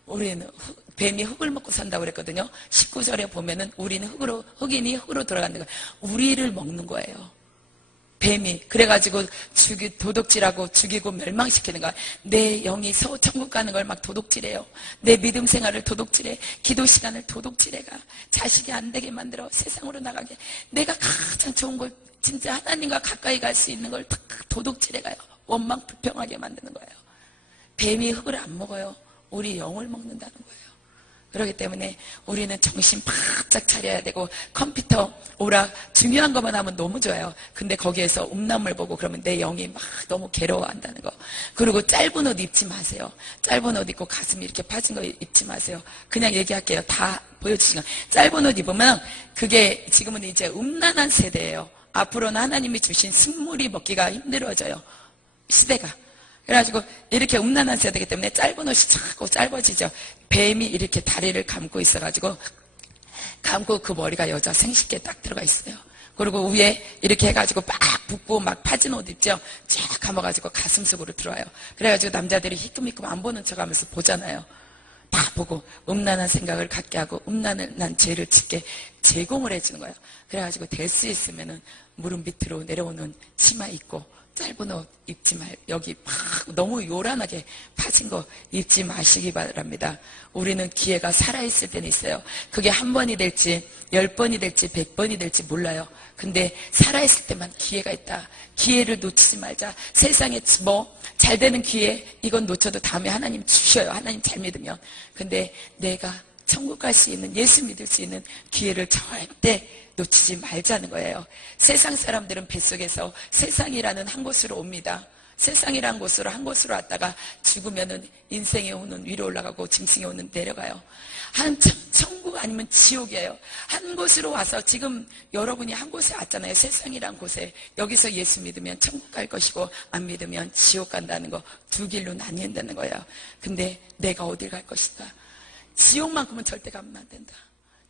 우리는 뱀이 흙을 먹고 산다고 그랬거든요. 19절에 보면은 우리는 흑인이 흙으로 들어간다고. 우리를 먹는 거예요. 뱀이. 그래가지고 도둑질하고 죽이고 멸망시키는 거야. 내 영이 천국 가는 걸 막 도둑질해요. 내 믿음 생활을 도둑질해. 기도 시간을 도둑질해가. 자식이 안 되게 만들어. 세상으로 나가게. 내가 가장 좋은 걸 진짜 하나님과 가까이 갈 수 있는 걸 다 도둑질해가요. 원망 불평하게 만드는 거예요. 뱀이 흙을 안 먹어요. 우리 영을 먹는다는 거예요. 그렇기 때문에 우리는 정신 바짝 차려야 되고, 컴퓨터 오락 중요한 것만 하면 너무 좋아요. 근데 거기에서 음란물 보고 그러면 내 영이 막 너무 괴로워한다는 거. 그리고 짧은 옷 입지 마세요. 짧은 옷 입고 가슴이 이렇게 파진 거 입지 마세요. 그냥 얘기할게요. 다 보여주시면. 짧은 옷 입으면 그게 지금은 이제 음란한 세대예요. 앞으로는 하나님이 주신 식물이 먹기가 힘들어져요. 시대가. 그래가지고 이렇게 음란한 세대이기 때문에 짧은 옷이 자꾸 짧아지죠. 뱀이 이렇게 다리를 감고 있어가지고 감고 그 머리가 여자 생식기에 딱 들어가 있어요. 그리고 위에 이렇게 해가지고 막 붓고 막 파진 옷 있죠. 쫙 감아가지고 가슴 속으로 들어와요. 그래가지고 남자들이 희끔희끔 안 보는 척하면서 보잖아요. 다 보고 음란한 생각을 갖게 하고 음란한 죄를 짓게 제공을 해주는 거예요. 그래가지고 될 수 있으면은 무릎 밑으로 내려오는 치마 입고 짧은 옷 입지 여기 막 너무 요란하게 파진 거 입지 마시기 바랍니다. 우리는 기회가 살아있을 때는 있어요. 그게 한 번이 될지 10번이 될지 100번이 될지 몰라요. 근데 살아있을 때만 기회가 있다. 기회를 놓치지 말자. 세상에 잘 되는 기회 이건 놓쳐도 다음에 하나님 주셔요. 하나님 잘 믿으면. 근데 내가 천국 갈 수 있는, 예수 믿을 수 있는 기회를 절대 놓치지 말자는 거예요. 세상 사람들은 뱃속에서 세상이라는 한 곳으로 옵니다. 세상이라는 곳으로 한 곳으로 왔다가 죽으면은 인생에 오는 위로 올라가고 짐승에 오는 내려가요. 천국 아니면 지옥이에요. 한 곳으로 와서 지금 여러분이 한 곳에 왔잖아요. 세상이란 곳에. 여기서 예수 믿으면 천국 갈 것이고 안 믿으면 지옥 간다는 거, 두 길로 나뉜다는 거예요. 근데 내가 어딜 갈 것인가? 지옥만큼은 절대 가면 안 된다.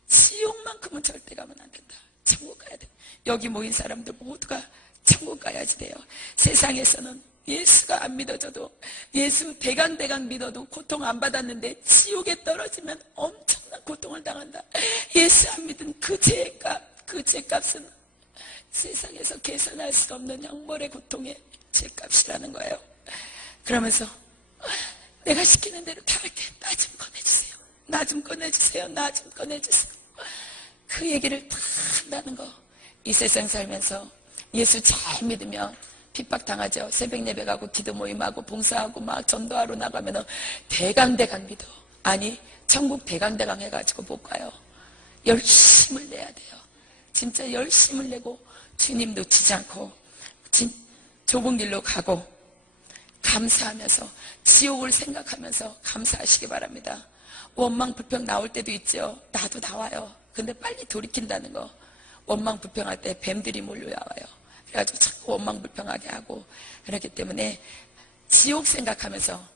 지옥만큼은 절대 가면 안 된다. 천국 가야 돼. 여기 모인 사람들 모두가 천국 가야지 돼요. 세상에서는 예수가 안 믿어져도, 예수 대강 믿어도 고통 안 받았는데 지옥에 떨어지면 엄청난 고통을 당한다. 예수 안 믿은 그 죄값은 세상에서 계산할 수 없는 형벌의 고통의 죄값이라는 거예요. 그러면서 내가 시키는 대로 다 할게. 나 좀 꺼내주세요. 나 좀 꺼내주세요. 나 좀 꺼내주세요. 그 얘기를 다 한다는 거. 이 세상 살면서 예수 잘 믿으면 핍박당하죠. 새벽 예배 가고 기도 모임하고 봉사하고 막 전도하러 나가면 대강 믿어. 아니 천국 대강 해가지고 못 가요. 열심을 내야 돼요. 진짜 열심을 내고 주님 놓치지 않고 좁은 길로 가고 감사하면서 지옥을 생각하면서 감사하시기 바랍니다. 원망 불평 나올 때도 있죠. 나도 나와요. 근데 빨리 돌이킨다는 거. 원망 불평할 때 뱀들이 몰려와요. 그래가지고 자꾸 원망 불평하게 하고. 그렇기 때문에 지옥 생각하면서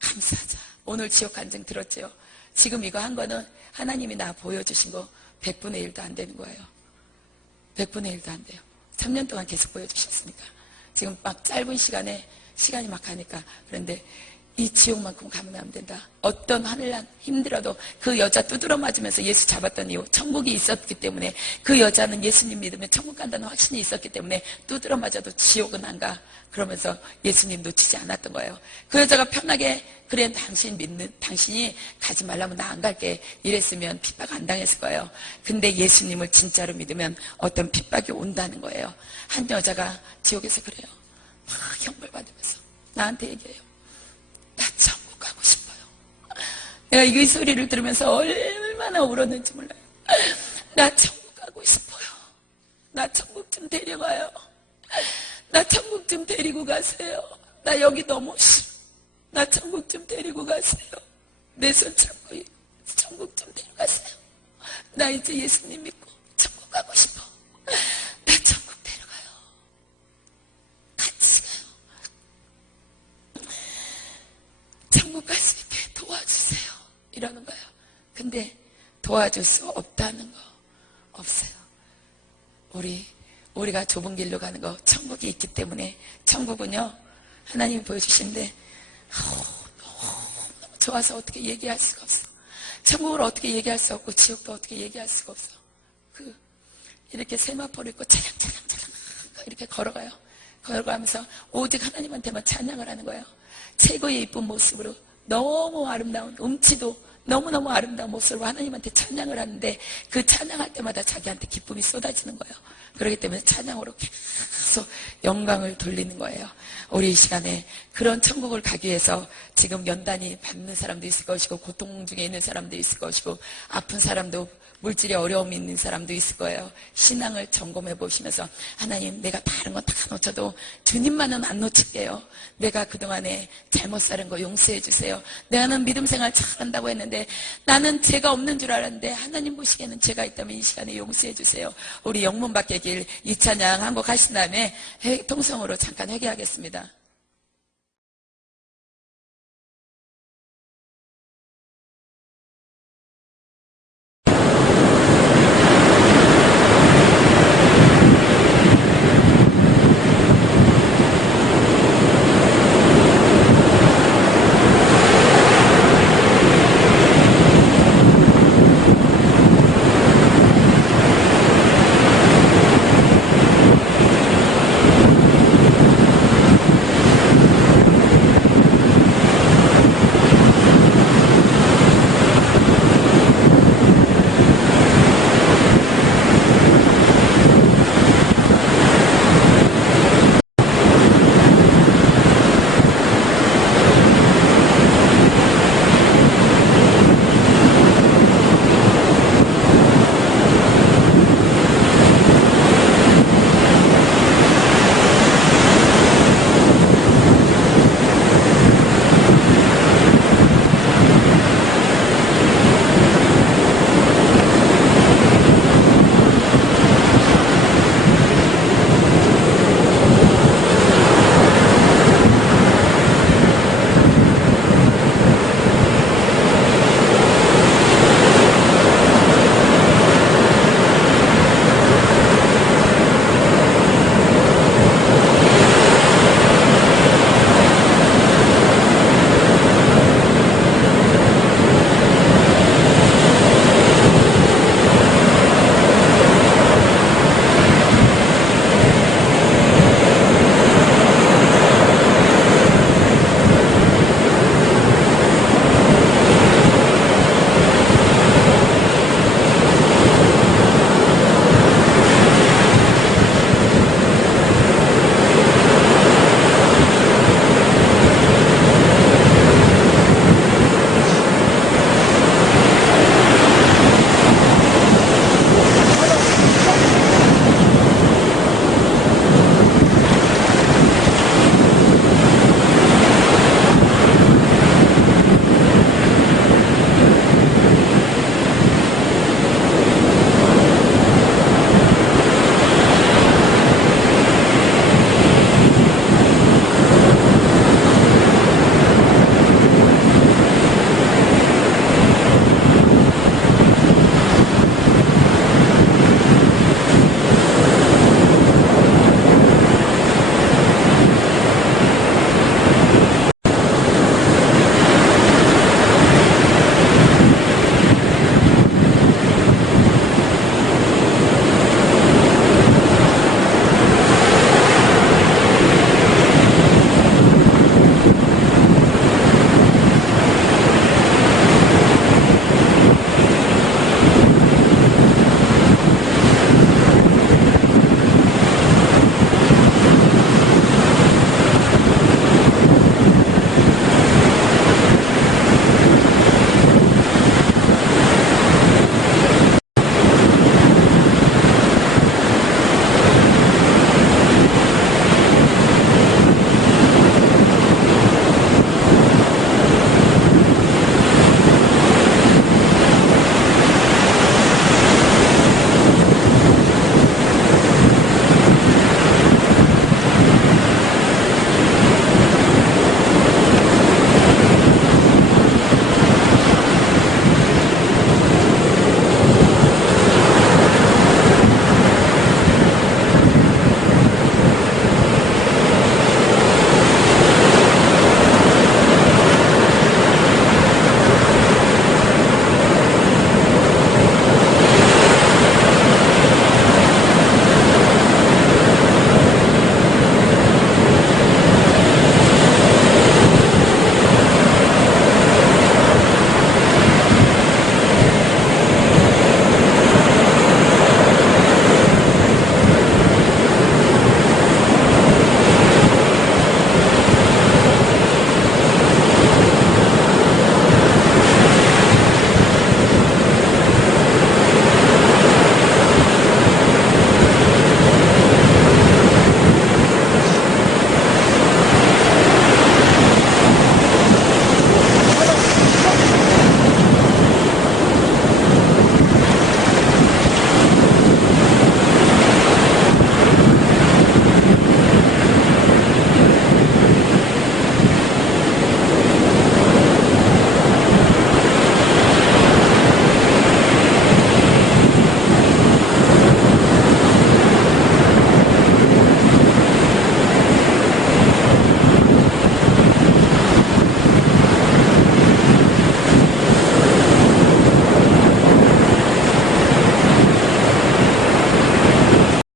감사하자. 오늘 지옥 간증 들었죠. 지금 이거 한 거는 하나님이 나 보여주신 거 100분의 1도 안 되는 거예요. 100분의 1도 안 돼요. 3년 동안 계속 보여주셨으니까. 지금 막 짧은 시간이 막 가니까. 그런데 이 지옥만큼 가면 안 된다. 어떤 하늘난 힘들어도 그 여자 두드러 맞으면서 예수 잡았던 이유, 천국이 있었기 때문에, 그 여자는 예수님 믿으면 천국 간다는 확신이 있었기 때문에 두드러 맞아도 지옥은 안 가. 그러면서 예수님 놓치지 않았던 거예요. 그 여자가 편하게 그래 당신이 가지 말라면 나 안 갈게 이랬으면 핍박 안 당했을 거예요. 근데 예수님을 진짜로 믿으면 어떤 핍박이 온다는 거예요. 한 여자가 지옥에서 그래요. 막 형벌 받으면서 나한테 얘기해요. 나 천국 가고 싶어요. 내가 이 소리를 들으면서 얼마나 울었는지 몰라요. 나 천국 가고 싶어요. 나 천국 좀 데려가요. 나 천국 좀 데리고 가세요. 나 여기 너무 싫어. 나 천국 좀 데리고 가세요. 내 손 잡고 천국 좀 데려가세요. 나 이제 예수님 믿고 천국 가고 싶어. 나 천국 데려가요. 같이 가요. 천국 갈 수 있게 도와주세요. 이러는 거예요. 근데 도와줄 수 없다는 거 없어요. 우리가 좁은 길로 가는 거 천국이 있기 때문에 천국은요 하나님이 보여주시는데 너무 좋아서 어떻게 얘기할 수가 없어. 천국을 어떻게 얘기할 수 없고 지옥도 어떻게 얘기할 수가 없어. 이렇게 세마포를 입고 차량차량차량 이렇게 걸어가요. 걸어가면서 오직 하나님한테만 찬양을 하는 거예요. 최고의 이쁜 모습으로 너무 아름다운 음치도 너무너무 아름다운 모습으로 하나님한테 찬양을 하는데 그 찬양할 때마다 자기한테 기쁨이 쏟아지는 거예요. 그렇기 때문에 찬양으로 계속 영광을 돌리는 거예요. 우리 이 시간에 그런 천국을 가기 위해서 지금 연단이 받는 사람도 있을 것이고 고통 중에 있는 사람도 있을 것이고 아픈 사람도 물질의 어려움이 있는 사람도 있을 거예요. 신앙을 점검해 보시면서 하나님 내가 다른 건 다 놓쳐도 주님만은 안 놓칠게요. 내가 그동안에 잘못 사는 거 용서해 주세요. 나는 믿음 생활 잘한다고 했는데 나는 죄가 없는 줄 알았는데 하나님 보시기에는 죄가 있다면 이 시간에 용서해 주세요. 우리 영문 밖의 길 이 찬양 한 곡 하신 다음에 통성으로 잠깐 회개하겠습니다.